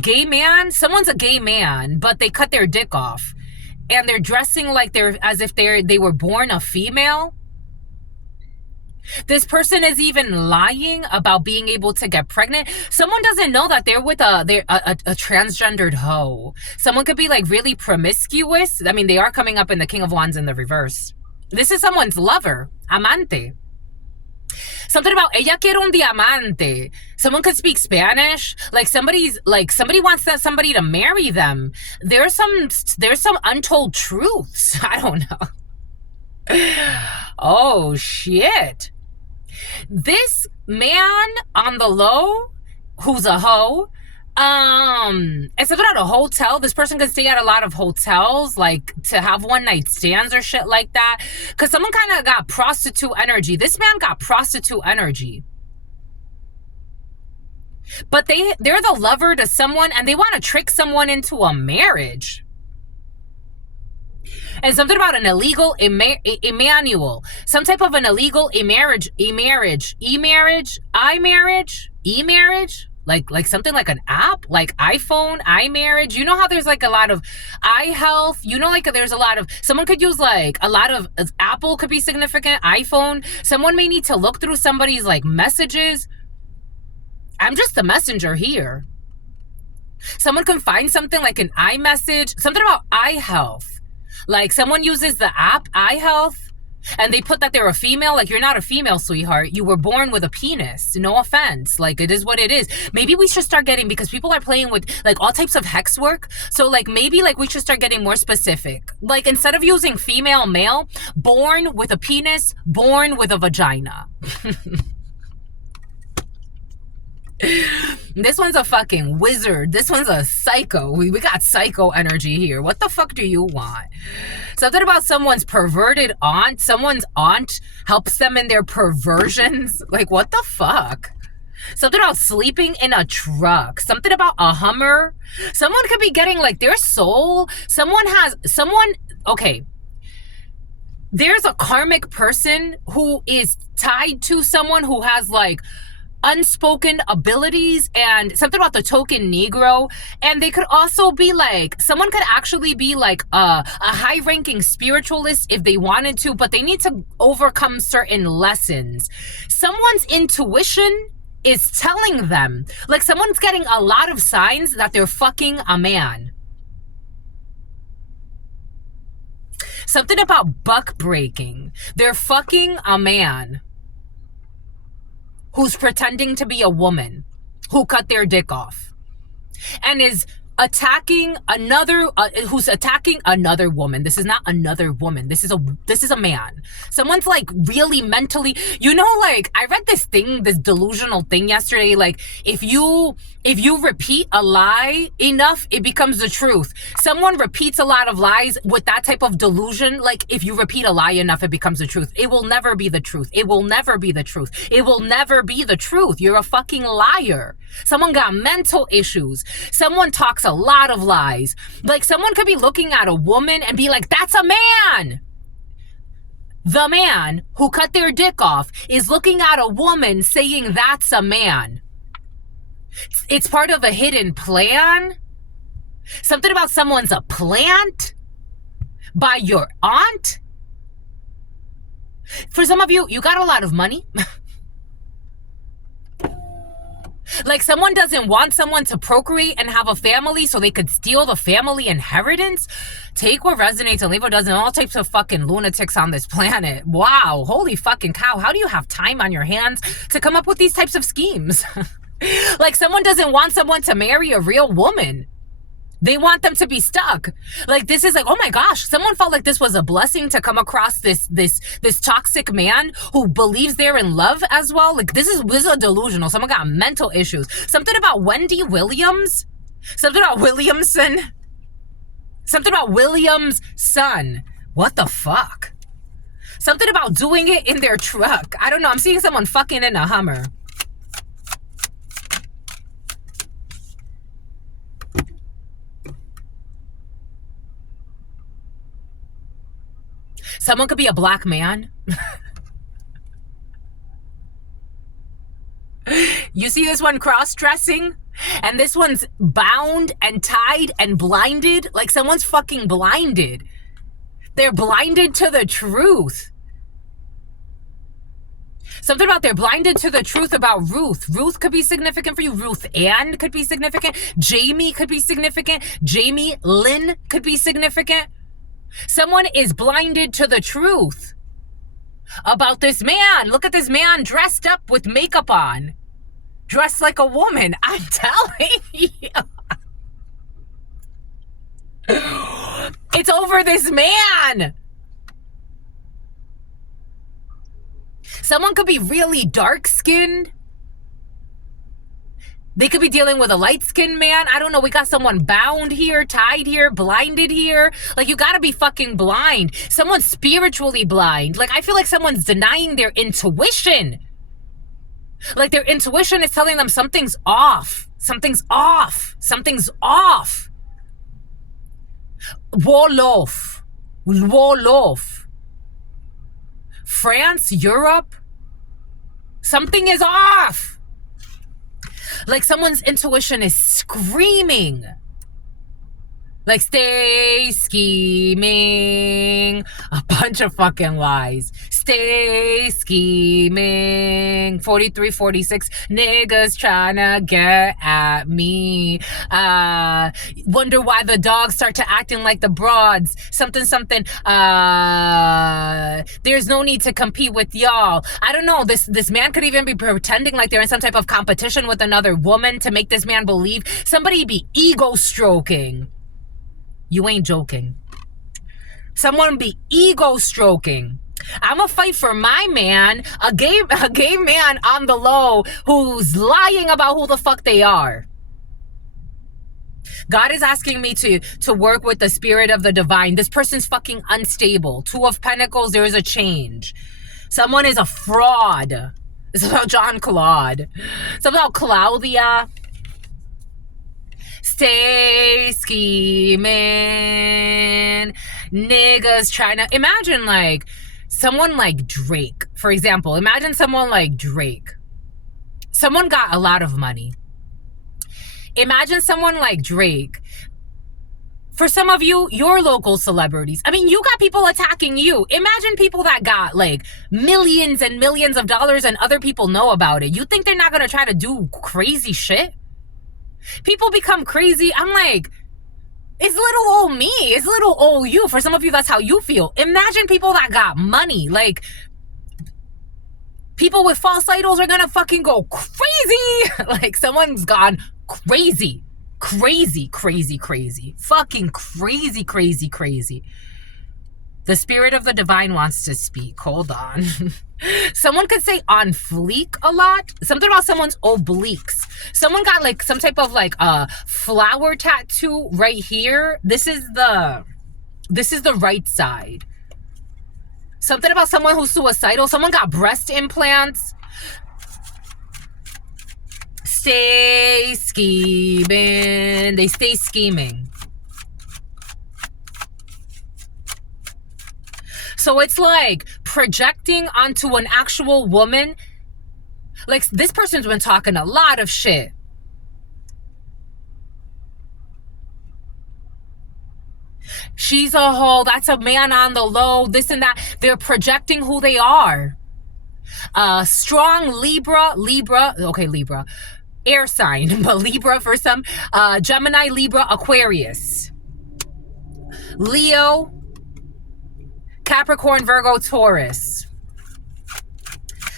gay man. Someone's a gay man, but they cut their dick off. And they're dressing like as if they were born a female. This person is even lying about being able to get pregnant. Someone doesn't know that they're with a transgendered hoe. Someone could be like really promiscuous. I mean, they are coming up in the King of Wands in the reverse. This is someone's lover, amante. Something about ella quiere un diamante. Someone could speak Spanish. Somebody wants somebody to marry them. There's some untold truths. I don't know. Oh shit. This man on the low, who's a hoe, it's about a hotel. This person could stay at a lot of hotels, like to have one night stands or shit like that. Because someone kind of got prostitute energy. This man got prostitute energy. But they're the lover to someone and they want to trick someone into a marriage. And something about an illegal Emmanuel. Some type of an illegal e-marriage. Like something like an app, like iPhone, iMarriage. You know how there's like a lot of iHealth. You know, like there's a lot of, someone could use like a lot of, Apple could be significant, iPhone. Someone may need to look through somebody's like messages. I'm just the messenger here. Someone can find something like an iMessage, something about eye health. Like someone uses the app eye health and they put that they're a female. Like, you're not a female, sweetheart. You were born with a penis. No offense. Like, it is what it is. Maybe we should start getting, because people are playing with like all types of hex work. So like maybe like we should start getting more specific. Like, instead of using female, male, born with a penis, born with a vagina. This one's a fucking wizard. This one's a psycho. We got psycho energy here. What the fuck do you want? Something about someone's perverted aunt. Someone's aunt helps them in their perversions. Like, what the fuck? Something about sleeping in a truck. Something about a Hummer. Someone could be getting like their soul. Okay. There's a karmic person who is tied to someone who has like unspoken abilities, and something about the token Negro. And they could also be like, someone could actually be like a high-ranking spiritualist if they wanted to, but they need to overcome certain lessons. Someone's intuition is telling them, like someone's getting a lot of signs that they're fucking a man. Something about buck breaking. They're fucking a man who's pretending to be a woman who cut their dick off and is attacking who's attacking another woman. This is not another woman. This is a man. Someone's like really mentally, like I read this delusional thing yesterday. Like if you repeat a lie enough, it becomes the truth. Someone repeats a lot of lies with that type of delusion. Like if you repeat a lie enough, it becomes the truth. It will never be the truth. It will never be the truth. It will never be the truth. You're a fucking liar. Someone got mental issues. Someone talks a lot of lies. Like someone could be looking at a woman and be like, that's a man. The man who cut their dick off is looking at a woman saying that's a man. It's part of a hidden plan. Something about someone's a plant by your aunt. For some of you, you got a lot of money. Like someone doesn't want someone to procreate and have a family so they could steal the family inheritance. Take what resonates and leave what doesn't. All types of fucking lunatics on this planet. Wow, holy fucking cow. How do you have time on your hands to come up with these types of schemes? Like someone doesn't want someone to marry a real woman. They want them to be stuck. Like this is like, oh my gosh, someone felt like this was a blessing to come across this toxic man who believes they're in love as well. Like this is a delusional. Someone got mental issues. Something about Wendy Williams. Something about Williamson. Something about Williams' son. What the fuck? Something about doing it in their truck. I don't know. I'm seeing someone fucking in a Hummer. Someone could be a black man. You see this one cross-dressing? And this one's bound and tied and blinded. Like someone's fucking blinded. They're blinded to the truth. Something about they're blinded to the truth about Ruth. Ruth could be significant for you. Ruth Ann could be significant. Jamie could be significant. Jamie Lynn could be significant. Someone is blinded to the truth about this man. Look at this man dressed up with makeup on. Dressed like a woman. I'm telling you. It's over this man. Someone could be really dark-skinned. They could be dealing with a light-skinned man. I don't know. We got someone bound here, tied here, blinded here. Like, you gotta be fucking blind. Someone's spiritually blind. Like, I feel like someone's denying their intuition. Like, their intuition is telling them something's off. Something's off. Something's off. Wolof. Wolof. France, Europe. Something is off. Like someone's intuition is screaming. Like, stay scheming. A bunch of fucking lies. Stay scheming. 43, 46. Niggas trying to get at me. Wonder why the dogs start to acting like the broads. Something, something. There's no need to compete with y'all. I don't know. This man could even be pretending like they're in some type of competition with another woman to make this man believe. Somebody be ego stroking. You ain't joking. Someone be ego stroking. I'ma fight for my man, a gay man on the low who's lying about who the fuck they are. God is asking me to work with the spirit of the divine. This person's fucking unstable. 2 of Pentacles, there is a change. Someone is a fraud. It's about John Claude. It's about Claudia. Stay scheming. Niggas trying to... Imagine like someone like Drake, for example. Imagine someone like Drake. Someone got a lot of money. Imagine someone like Drake. For some of you, your local celebrities. I mean, you got people attacking you. Imagine people that got like millions and millions of dollars and other people know about it. You think they're not going to try to do crazy shit? People become crazy. I'm like, it's little old me. It's little old you. For some of you, that's how you feel. Imagine people that got money. Like, people with false idols are gonna fucking go crazy. Like, someone's gone crazy. Crazy, crazy, crazy. Fucking crazy, crazy, crazy. The spirit of the divine wants to speak. Hold on. Someone could say on fleek a lot. Something about someone's obliques. Someone got like some type of like flower tattoo right here. This is the right side. Something about someone who's suicidal. Someone got breast implants. Stay scheming. They stay scheming. So it's like projecting onto an actual woman. Like, this person's been talking a lot of shit. She's a hoe. That's a man on the low. This and that. They're projecting who they are. Strong Libra. Okay, Libra. Air sign. But Libra for some. Gemini, Libra, Aquarius. Leo. Capricorn, Virgo, Taurus.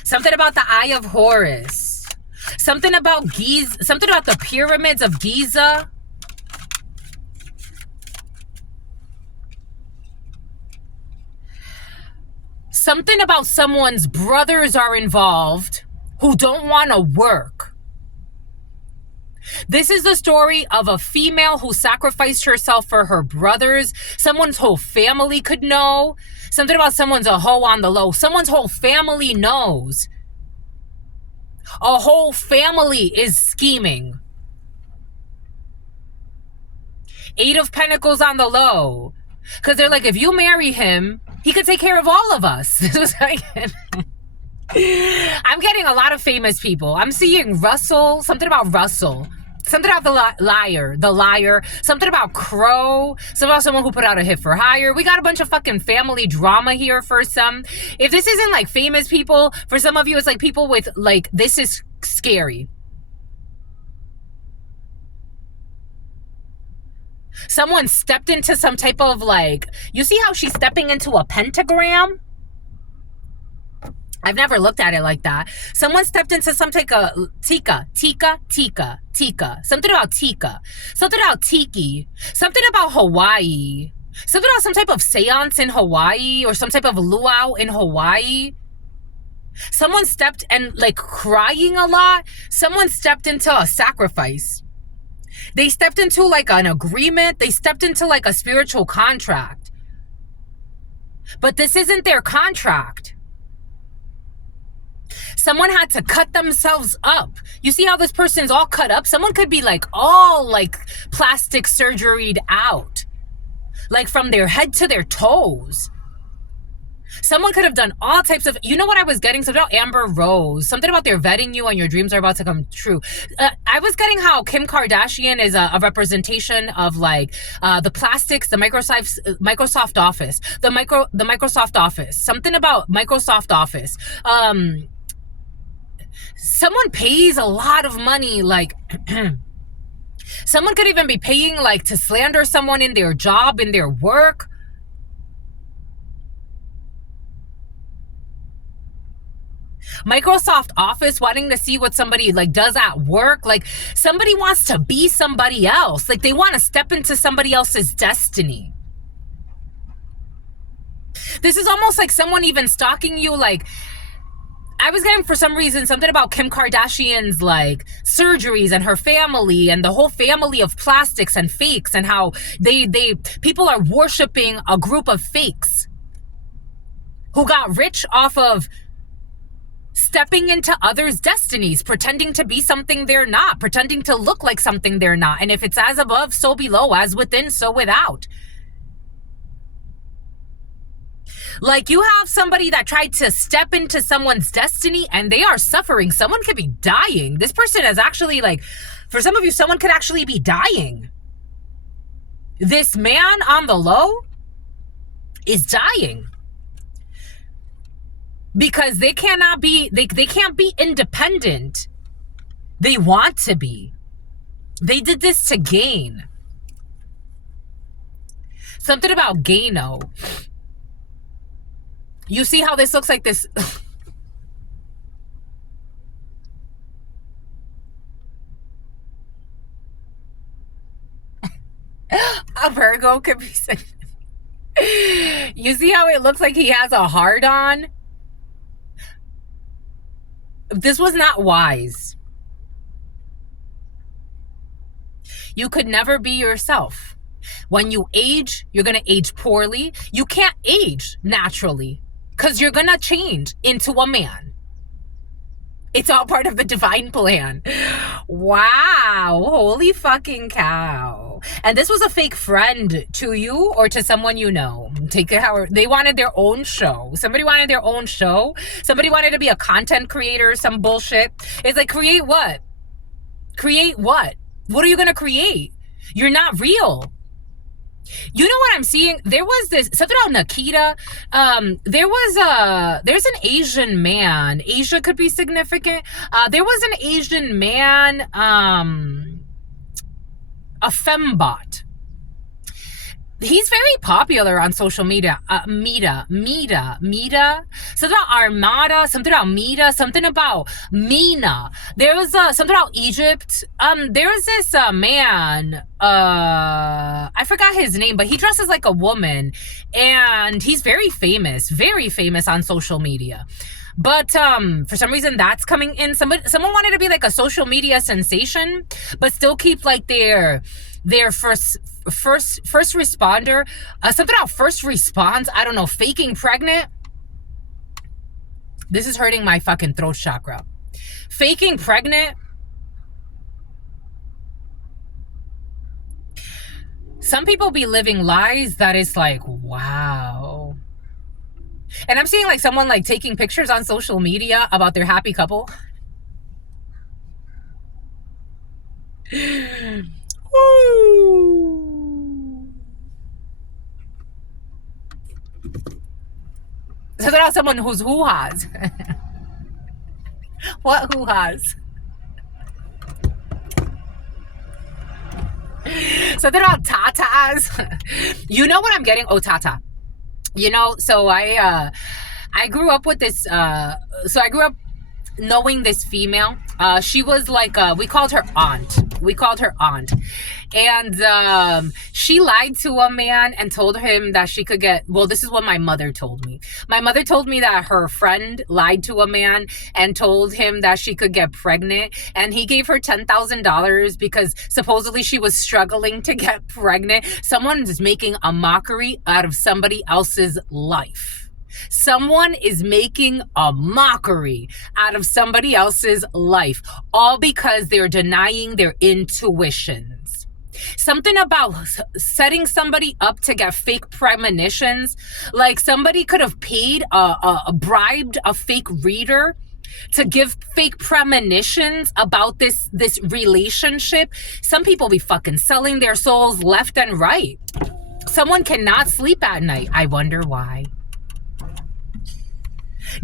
Something about the Eye of Horus. Something about Giza. Something about the pyramids of Giza. Something about someone's brothers are involved who don't want to work. This is the story of a female who sacrificed herself for her brothers. Someone's whole family could know. Something about someone's a hoe on the low. Someone's whole family knows. A whole family is scheming. 8 of Pentacles on the low. Because they're like, if you marry him, he could take care of all of us. I'm getting a lot of famous people. I'm seeing Russell. Something about Russell. Something about the liar. Something about Crow. Something about someone who put out a hit for hire. We got a bunch of fucking family drama here for some. If this isn't like famous people, for some of you, it's like people with like, this is scary. Someone stepped into some type of like, you see how she's stepping into a pentagram? I've never looked at it like that. Someone stepped into some type of tika. Something about tika. Something about tiki. Something about Hawaii. Something about some type of seance in Hawaii or some type of luau in Hawaii. Someone stepped and like crying a lot. Someone stepped into a sacrifice. They stepped into like an agreement. They stepped into like a spiritual contract. But this isn't their contract. Someone had to cut themselves up. You see how this person's all cut up? Someone could be like all like plastic surgeryed out. Like from their head to their toes. Someone could have done all types of, you know what I was getting? Something about Amber Rose, something about they're vetting you and your dreams are about to come true. I was getting how Kim Kardashian is a representation of like the plastics, the Microsoft Office, the Microsoft Office, something about Microsoft Office. Someone pays a lot of money, like someone could even be paying like to slander someone in their job, in their work. Microsoft Office, wanting to see what somebody like does at work. Like somebody wants to be somebody else. Like they want to step into somebody else's destiny. This is almost like someone even stalking you. Like I was getting, for some reason, something about Kim Kardashian's like surgeries and her family and the whole family of plastics and fakes, and how people are worshiping a group of fakes who got rich off of stepping into others' destinies, pretending to be something they're not, pretending to look like something they're not. And if it's as above, so below, as within, so without. Like you have somebody that tried to step into someone's destiny and they are suffering. Someone could be dying. This person is actually like, for some of you, someone could actually be dying. This man on the low is dying. Because they cannot be, they can't be independent. They want to be. They did this to gain. Something about Gaino. You see how this looks like this? A Virgo could be saying. You see how it looks like he has a heart on? This was not wise. You could never be yourself. When you age, you're going to age poorly. You can't age naturally because you're going to change into a man. It's all part of the divine plan. Wow. Holy fucking cow. And this was a fake friend to you or to someone you know. Take it how they wanted their own show. Somebody wanted their own show. Somebody wanted to be a content creator, some bullshit. It's like, create what? Create what? What are you going to create? You're not real. You know what I'm seeing? There was this, something about Nikita. There's an Asian man. Asia could be significant. There was an Asian man, a fembot. He's very popular on social media. Mita. Something about Armada, something about Mita, something about Mina. There was something about Egypt. There was this man, I forgot his name, but he dresses like a woman, and he's very famous on social media. But for some reason that's coming in. Someone wanted to be like a social media sensation, but still keep like their first responder, something about first response. I don't know, faking pregnant. This is hurting my fucking throat chakra. Faking pregnant. Some people be living lies that is like, wow. And I'm seeing like someone like taking pictures on social media about their happy couple. Woo. So there are someone who's hoo-has. What hoo-has? So there are tatas. You know what I'm getting? Oh, tata. You know, so I grew up with this, so I grew up knowing this female. She was like, we called her aunt. And she lied to a man and told him that she could get, well, this is what my mother told me. My mother told me that her friend lied to a man and told him that she could get pregnant. And he gave her $10,000 because supposedly she was struggling to get pregnant. Someone is making a mockery out of somebody else's life. Someone is making a mockery out of somebody else's life, all because they're denying their intuitions. Something about setting somebody up to get fake premonitions. Like somebody could have paid bribed a fake reader to give fake premonitions about this relationship. Some people be fucking selling their souls left and right. Someone cannot sleep at night. I wonder why.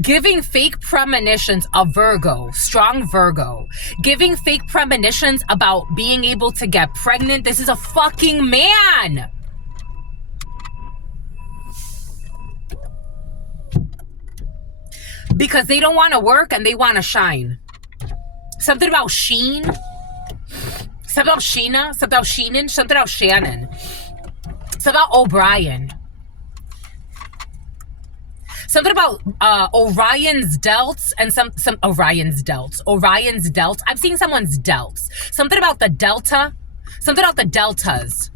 Giving fake premonitions, a Virgo, strong Virgo. Giving fake premonitions about being able to get pregnant. This is a fucking man. Because they don't want to work and they want to shine. Something about Sheen. Something about Sheena. Something about Sheenan. Something about Shannon. Something about O'Brien. Something about Orion's delts and some Orion's delts. Orion's delts. I'm seeing someone's delts. Something about the delta. Something about the deltas.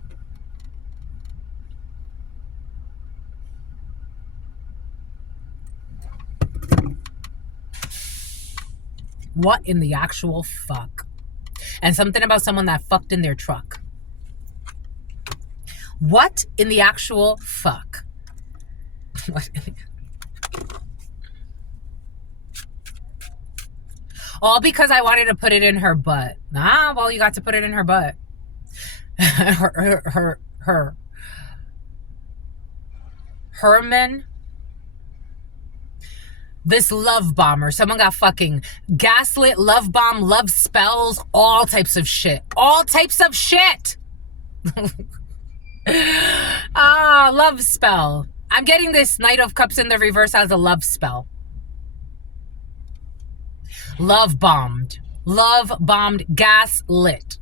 What in the actual fuck? And something about someone that fucked in their truck. What in the actual fuck? What in the... All because I wanted to put it in her butt. Ah, well, you got to put it in her butt. Herman. This love bomber. Someone got fucking gaslit, love bomb, love spells, all types of shit. All types of shit. Love spell. I'm getting this Knight of Cups in the reverse as a love spell. Love bombed. Love bombed. Gaslit.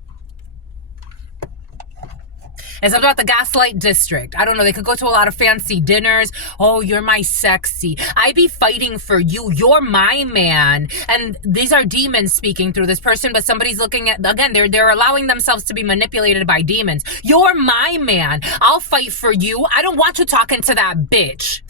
It's about the gaslight district. I don't know. They could go to a lot of fancy dinners. Oh, you're my sexy. I be fighting for you. You're my man. And these are demons speaking through this person, but somebody's looking at, again, they're allowing themselves to be manipulated by demons. You're my man. I'll fight for you. I don't want you talking to that bitch.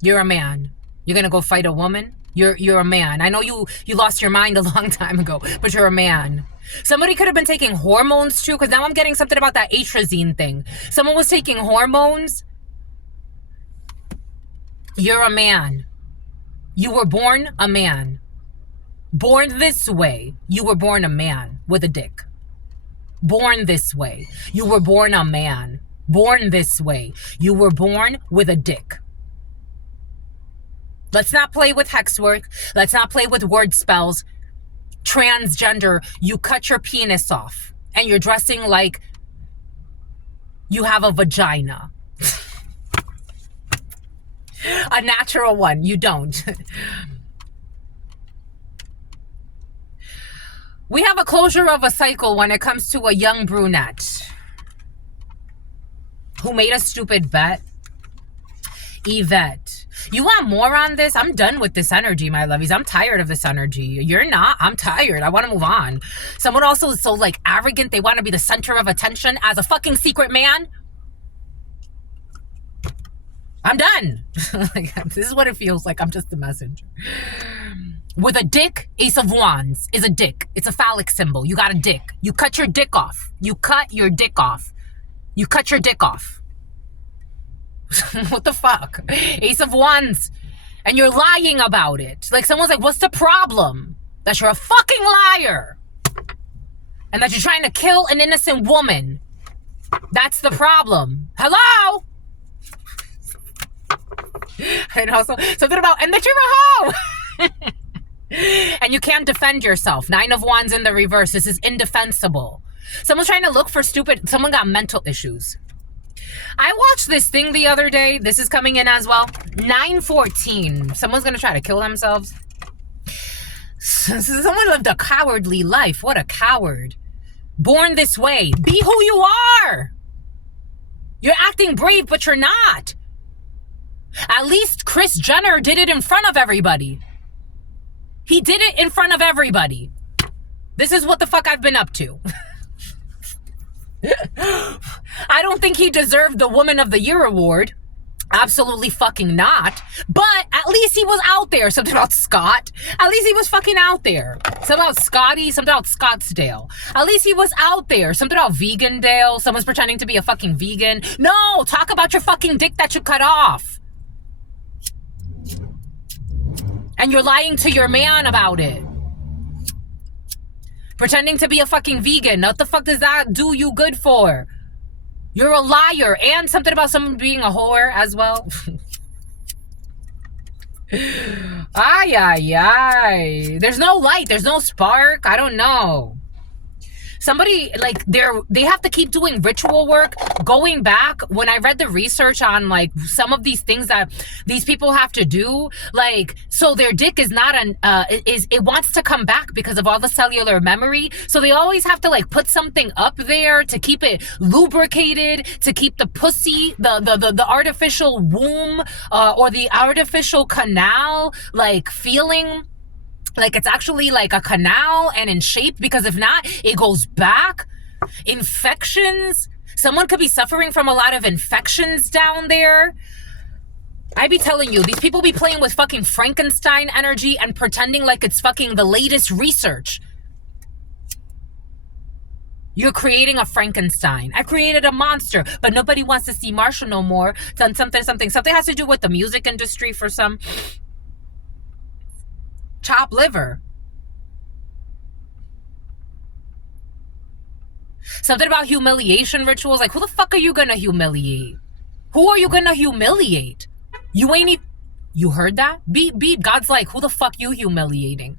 You're a man. You're gonna go fight a woman? You're a man. I know you lost your mind a long time ago, but you're a man. Somebody could have been taking hormones too, because now I'm getting something about that atrazine thing. Someone was taking hormones. You're a man. You were born a man. Born this way. You were born a man with a dick. Born this way. You were born a man. Born this way. You were born with a dick. Let's not play with hex work. Let's not play with word spells. Transgender, you cut your penis off and you're dressing like you have a vagina. A natural one. You don't. We have a closure of a cycle when it comes to a young brunette who made a stupid bet. Yvette. You want more on this? I'm done with this energy, my lovies. I'm tired of this energy. You're not? I'm tired. I want to move on. Someone also is so like arrogant. They want to be the center of attention as a fucking secret man. I'm done. This is what it feels like. I'm just the messenger. With a dick, Ace of Wands is a dick. It's a phallic symbol. You got a dick. You cut your dick off. You cut your dick off. You cut your dick off. What the fuck? Ace of Wands. And you're lying about it. Like someone's like, what's the problem? That you're a fucking liar. And that you're trying to kill an innocent woman. That's the problem. Hello? And also something about, and that you're a hoe. And you can't defend yourself. 9 of Wands in the reverse. This is indefensible. Someone's trying to look for stupid, someone got mental issues. I watched this thing the other day. This is coming in as well. 9/14. Someone's going to try to kill themselves. Someone lived a cowardly life. What a coward. Born this way. Be who you are. You're acting brave, but you're not. At least Kris Jenner did it in front of everybody. He did it in front of everybody. This is what the fuck I've been up to. I don't think he deserved the Woman of the Year award. Absolutely fucking not. But at least he was out there. Something about Scott. At least he was fucking out there. Something about Scotty. Something about Scottsdale. At least he was out there. Something about Vegandale. Someone's pretending to be a fucking vegan. No, talk about your fucking dick that you cut off. And you're lying to your man about it. Pretending to be a fucking vegan. What the fuck does that do you good for? You're a liar. And something about someone being a whore as well. Ay, ay, ay. There's no light. There's no spark. I don't know. Somebody, like, they have to keep doing ritual work. Going back, when I read the research on, like, some of these things that these people have to do, like, so their dick is not it wants to come back because of all the cellular memory. So they always have to, like, put something up there to keep it lubricated, to keep the pussy, the artificial womb, or the artificial canal, like, feeling like it's actually like a canal and in shape, because if not, it goes back. Infections. Someone could be suffering from a lot of infections down there. I be telling you, these people be playing with fucking Frankenstein energy and pretending like it's fucking the latest research. You're creating a Frankenstein. I created a monster, but nobody wants to see Marshall no more. Something has to do with the music industry for some. Chopped liver. Something about humiliation rituals. Like, who the fuck are you gonna humiliate? Who are you gonna humiliate? You ain't even... You heard that? God's like, who the fuck you humiliating?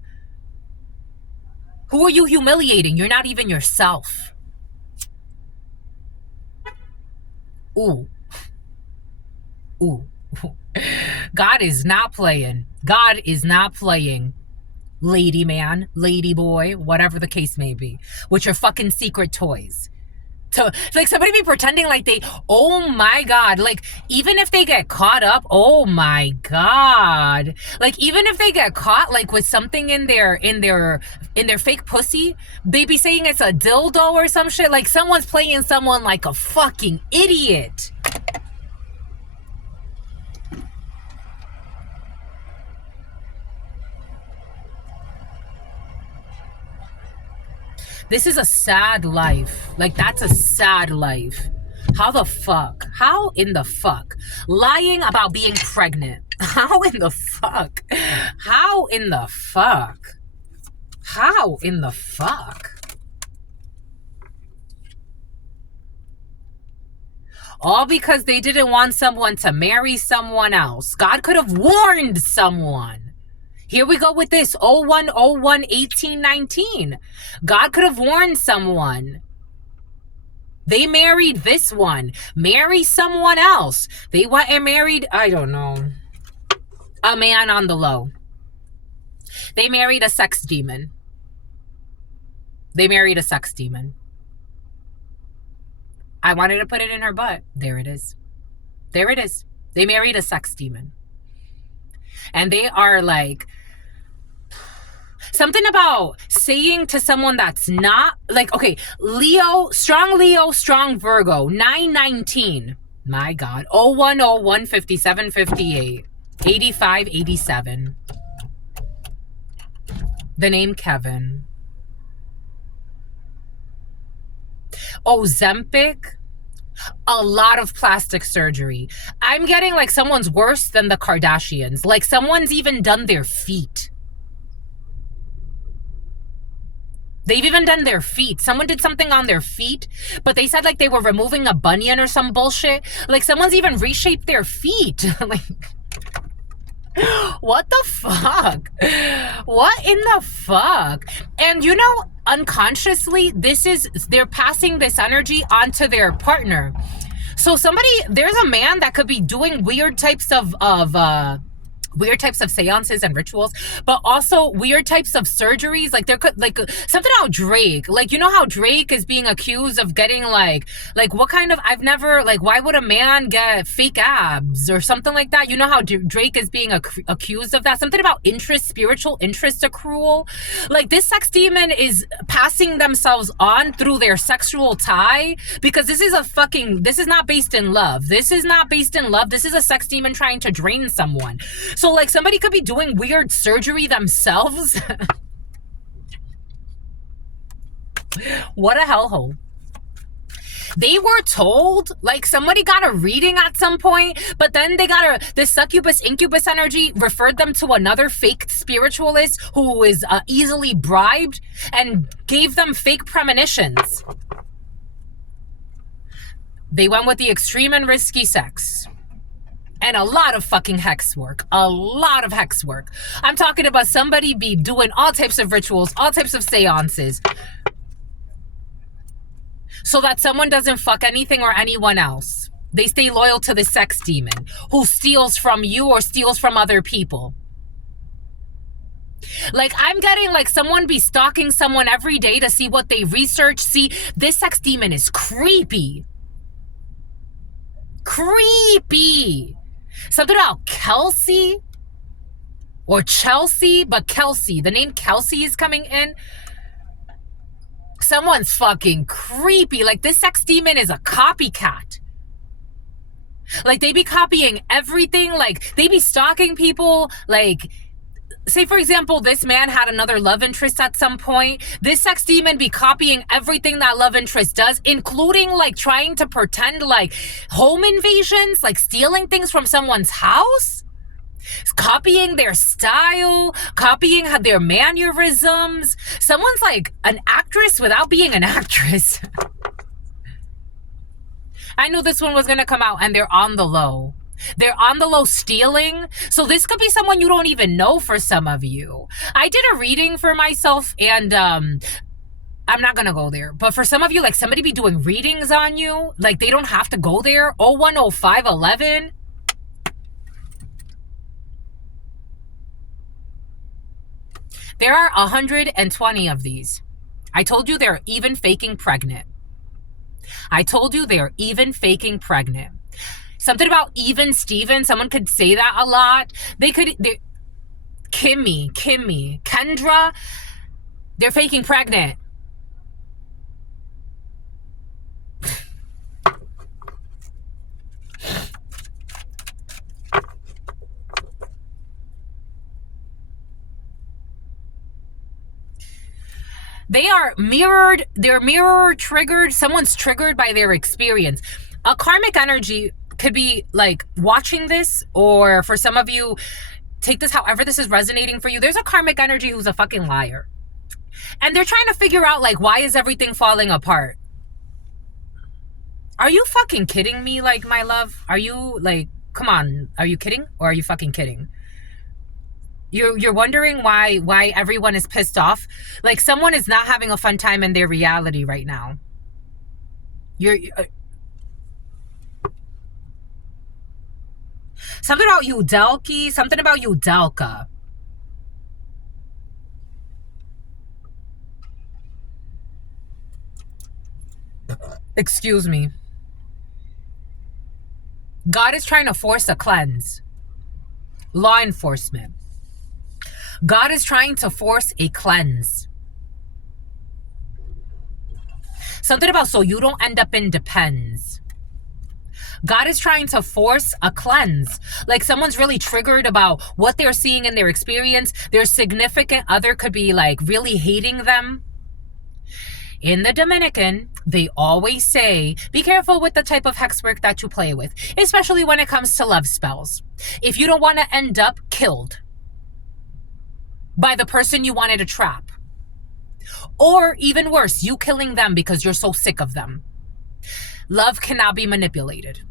Who are you humiliating? You're not even yourself. Ooh. Ooh. God is not playing. God is not playing. Lady man, lady boy, whatever the case may be, with your fucking secret toys. So, like, somebody be pretending like they, oh my God, like, even if they get caught up, oh my God, like, even if they get caught, like, with something in their fake pussy, they be saying it's a dildo or some shit, like, someone's playing someone like a fucking idiot. This is a sad life. Like, that's a sad life. How the fuck? How in the fuck? Lying about being pregnant. How in the fuck? How in the fuck? How in the fuck? All because they didn't want someone to marry someone else. God could have warned someone. Here we go with this 01/01/1819. God could have warned someone. They married this one. Marry someone else. They went and married, I don't know, a man on the low. They married a sex demon. They married a sex demon. I wanted to put it in her butt. There it is. There it is. They married a sex demon. And they are like, something about saying to someone that's not, like, okay, Leo, strong Virgo, 9/19. My God. 01/01/57/58. 85/87. The name Kevin. Ozempic. A lot of plastic surgery. I'm getting like someone's worse than the Kardashians. Like, someone's even done their feet. They've even done their feet. Someone did something on their feet, but they said like they were removing a bunion or some bullshit. Like, someone's even reshaped their feet. Like, what the fuck? What in the fuck? And you know, unconsciously, they're passing this energy onto their partner. So there's a man that could be doing weird types of weird types of seances and rituals, but also weird types of surgeries. Like there could, like, something about Drake. Like, you know how Drake is being accused of getting like what kind of, I've never, like, why would a man get fake abs or something like that? You know how Drake is being accused of that? Something about interest, spiritual interest accrual. Like, this sex demon is passing themselves on through their sexual tie, because this is not based in love. This is not based in love. This is a sex demon trying to drain someone. So, like, somebody could be doing weird surgery themselves. What a hellhole. They were told, like, somebody got a reading at some point, but then they got this succubus incubus energy referred them to another fake spiritualist who is easily bribed and gave them fake premonitions. They went with the extreme and risky sex. And a lot of fucking hex work. A lot of hex work. I'm talking about somebody be doing all types of rituals, all types of seances, so that someone doesn't fuck anything or anyone else. They stay loyal to the sex demon who steals from you or steals from other people. Like, I'm getting, like, someone be stalking someone every day to see what they research. See, this sex demon is creepy. Creepy. Something about Kelsey or Chelsea, but Kelsey. The name Kelsey is coming in. Someone's fucking creepy. Like, this sex demon is a copycat. Like, they be copying everything. Like, they be stalking people. Like, say, for example, this man had another love interest at some point. This sex demon be copying everything that love interest does, including, like, trying to pretend, like, home invasions, like stealing things from someone's house, copying their style, copying their mannerisms. Someone's, like, an actress without being an actress. I knew this one was going to come out, and they're on the low. They're on the low stealing. So this could be someone you don't even know for some of you. I did a reading for myself, and I'm not going to go there. But for some of you, like, somebody be doing readings on you. Like, they don't have to go there. 010511. There are 120 of these. I told you they're even faking pregnant. I told you they're even faking pregnant. Something about even Steven. Someone could say that a lot. Kimmy, Kendra. They're faking pregnant. They're mirror triggered. Someone's triggered by their experience. A karmic energy could be like watching this, or for some of you, take this however this is resonating for you. There's a karmic energy who's a fucking liar. And they're trying to figure out, like, why is everything falling apart? Are you fucking kidding me, like, my love? Are you, like, come on, are you kidding? Or are you fucking kidding? You're wondering why everyone is pissed off? Like, someone is not having a fun time in their reality right now. Something about Udelki, something about Udelka. Excuse me. God is trying to force a cleanse. Law enforcement. God is trying to force a cleanse. Something about so you don't end up in depends. God is trying to force a cleanse. Like, someone's really triggered about what they're seeing in their experience. Their significant other could be, like, really hating them. In the Dominican, they always say, be careful with the type of hex work that you play with, especially when it comes to love spells. If you don't want to end up killed by the person you wanted to trap, or even worse, you killing them because you're so sick of them. Love cannot be manipulated.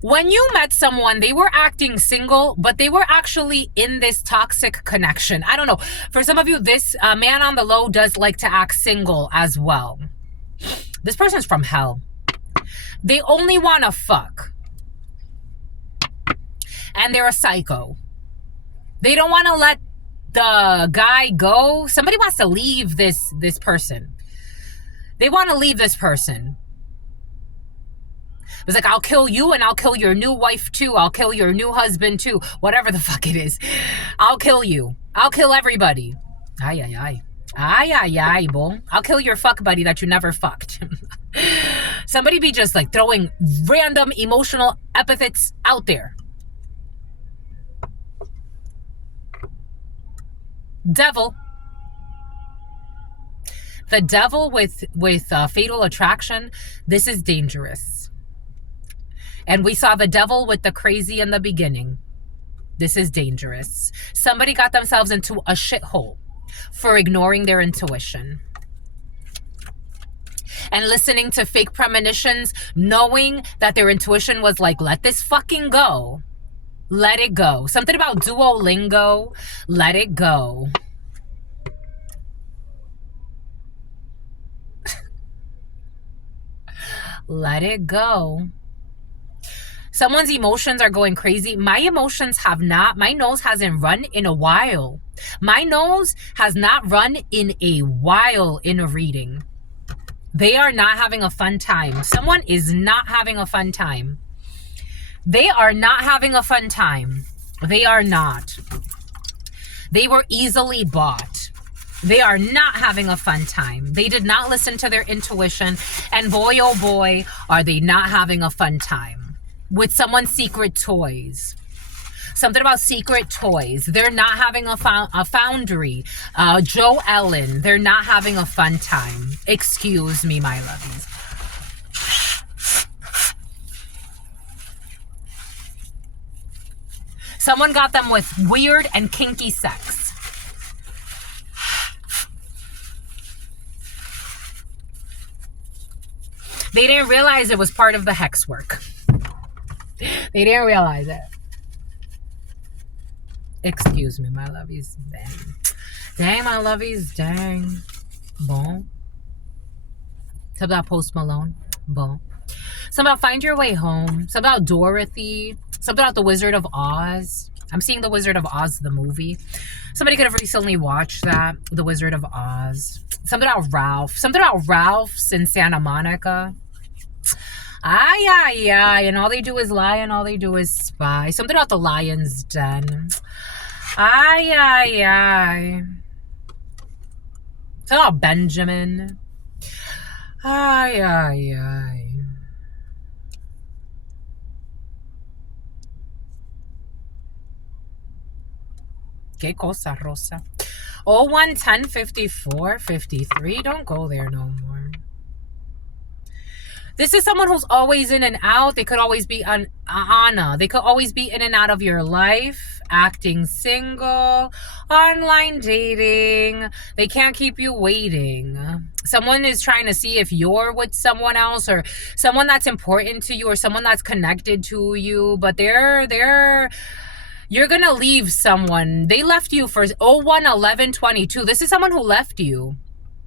When you met someone, they were acting single, but they were actually in this toxic connection. I don't know. For some of you, this man on the low does like to act single as well. This person's from hell. They only want to fuck. And they're a psycho. They don't want to let the guy go. Somebody wants to leave this person. They want to leave this person. It's like, I'll kill you and I'll kill your new wife too. I'll kill your new husband too. Whatever the fuck it is. I'll kill you. I'll kill everybody. Ay, ay, ay. Ay, ay, ay, boy. I'll kill your fuck buddy that you never fucked. Somebody be just like throwing random emotional epithets out there. Devil. The devil with fatal attraction. This is dangerous. And we saw the devil with the crazy in the beginning. This is dangerous. Somebody got themselves into a shithole for ignoring their intuition and listening to fake premonitions, knowing that their intuition was like, let this fucking go. Let it go. Something about Duolingo. Let it go. Let it go. Someone's emotions are going crazy. My emotions have not. My nose hasn't run in a while. My nose has not run in a while in a reading. They are not having a fun time. Someone is not having a fun time. They are not having a fun time. They are not. They were easily bought. They are not having a fun time. They did not listen to their intuition. And boy, oh boy, are they not having a fun time. With someone's secret toys. Something about secret toys. They're not having a foundry. Joe Ellen. They're not having a fun time. Excuse me, my lovies. Someone got them with weird and kinky sex. They didn't realize it was part of the hex work. They didn't realize it. Excuse me, my lovies. Dang. Dang, my lovies. Dang. Bon. Something about Post Malone. Bon. Something about Find Your Way Home. Something about Dorothy. Something about The Wizard of Oz. I'm seeing The Wizard of Oz, the movie. Somebody could have recently watched that. The Wizard of Oz. Something about Ralph. Something about Ralph's in Santa Monica. Ay, ay, ay. And all they do is lie and all they do is spy. Something about the Lion's Den. Ay, ay, ay. Something about Benjamin. Ay, ay, ay. Que cosa, Rosa. 01 10 54 53. Don't go there no more. This is someone who's always in and out. They could always be on Anna. They could always be in and out of your life. Acting single. Online dating. They can't keep you waiting. Someone is trying to see if you're with someone else or someone that's important to you or someone that's connected to you. But you're going to leave someone. They left you for 01 11 22. This is someone who left you.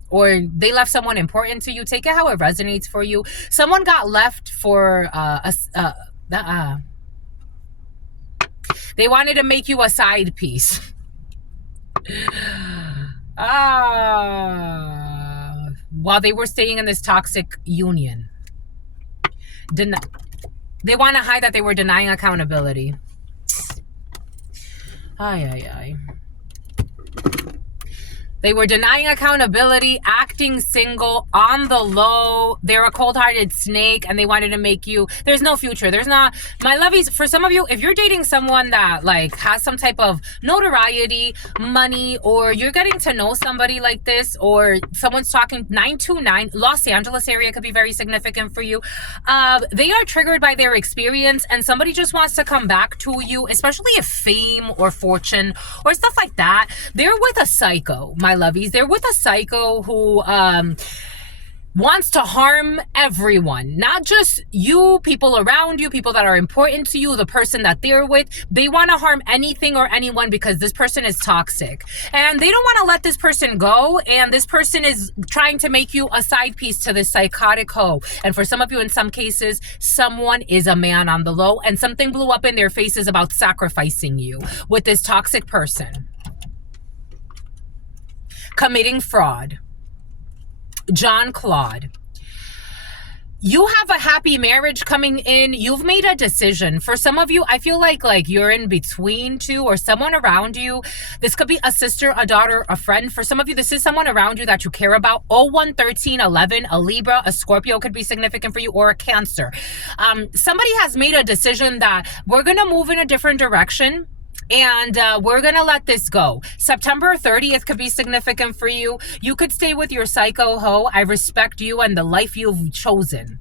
Or they left someone important to you. Take it how it resonates for you. Someone got left for they wanted to make you a side piece. While they were staying in this toxic union. They want to hide that they were denying accountability. Ay, ay, ay. They were denying accountability, acting single, on the low. They're a cold-hearted snake, and they wanted to make you... There's no future. There's not... My lovies, for some of you, if you're dating someone that, like, has some type of notoriety, money, or you're getting to know somebody like this, or someone's talking 929, Los Angeles area could be very significant for you. They are triggered by their experience, and somebody just wants to come back to you, especially if fame or fortune or stuff like that. They're with a psycho, my lovies. They're with a psycho who wants to harm everyone, not just you, people around you, people that are important to you, the person that they're with. They want to harm anything or anyone because this person is toxic and they don't want to let this person go. And this person is trying to make you a side piece to this psychotic hoe. And for some of you, in some cases, someone is a man on the low and something blew up in their faces about sacrificing you with this toxic person. Committing fraud. John Claude. You have a happy marriage coming in. You've made a decision. For some of you, I feel like you're in between two or someone around you. This could be a sister, a daughter, a friend. For some of you, this is someone around you that you care about. 01, 13, 11, a Libra, a Scorpio could be significant for you, or a Cancer. Somebody has made a decision that we're going to move in a different direction. And we're going to let this go. September 30th could be significant for you. You could stay with your psycho hoe. I respect you and the life you've chosen.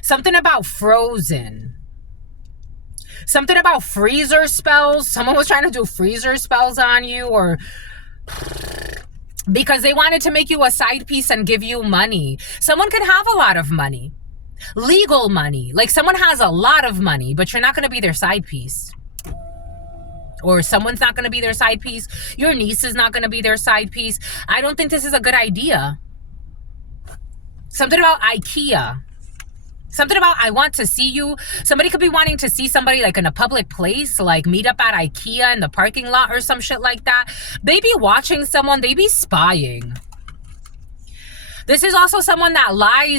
Something about frozen. Something about freezer spells. Someone was trying to do freezer spells on you, or because they wanted to make you a side piece and give you money. Someone could have a lot of money. Legal money. Like someone has a lot of money, but you're not going to be their side piece. Or someone's not going to be their side piece. Your niece is not going to be their side piece. I don't think this is a good idea. Something about IKEA. Something about I want to see you. Somebody could be wanting to see somebody like in a public place, like meet up at IKEA in the parking lot or some shit like that. They be watching someone. They be spying. This is also someone that lies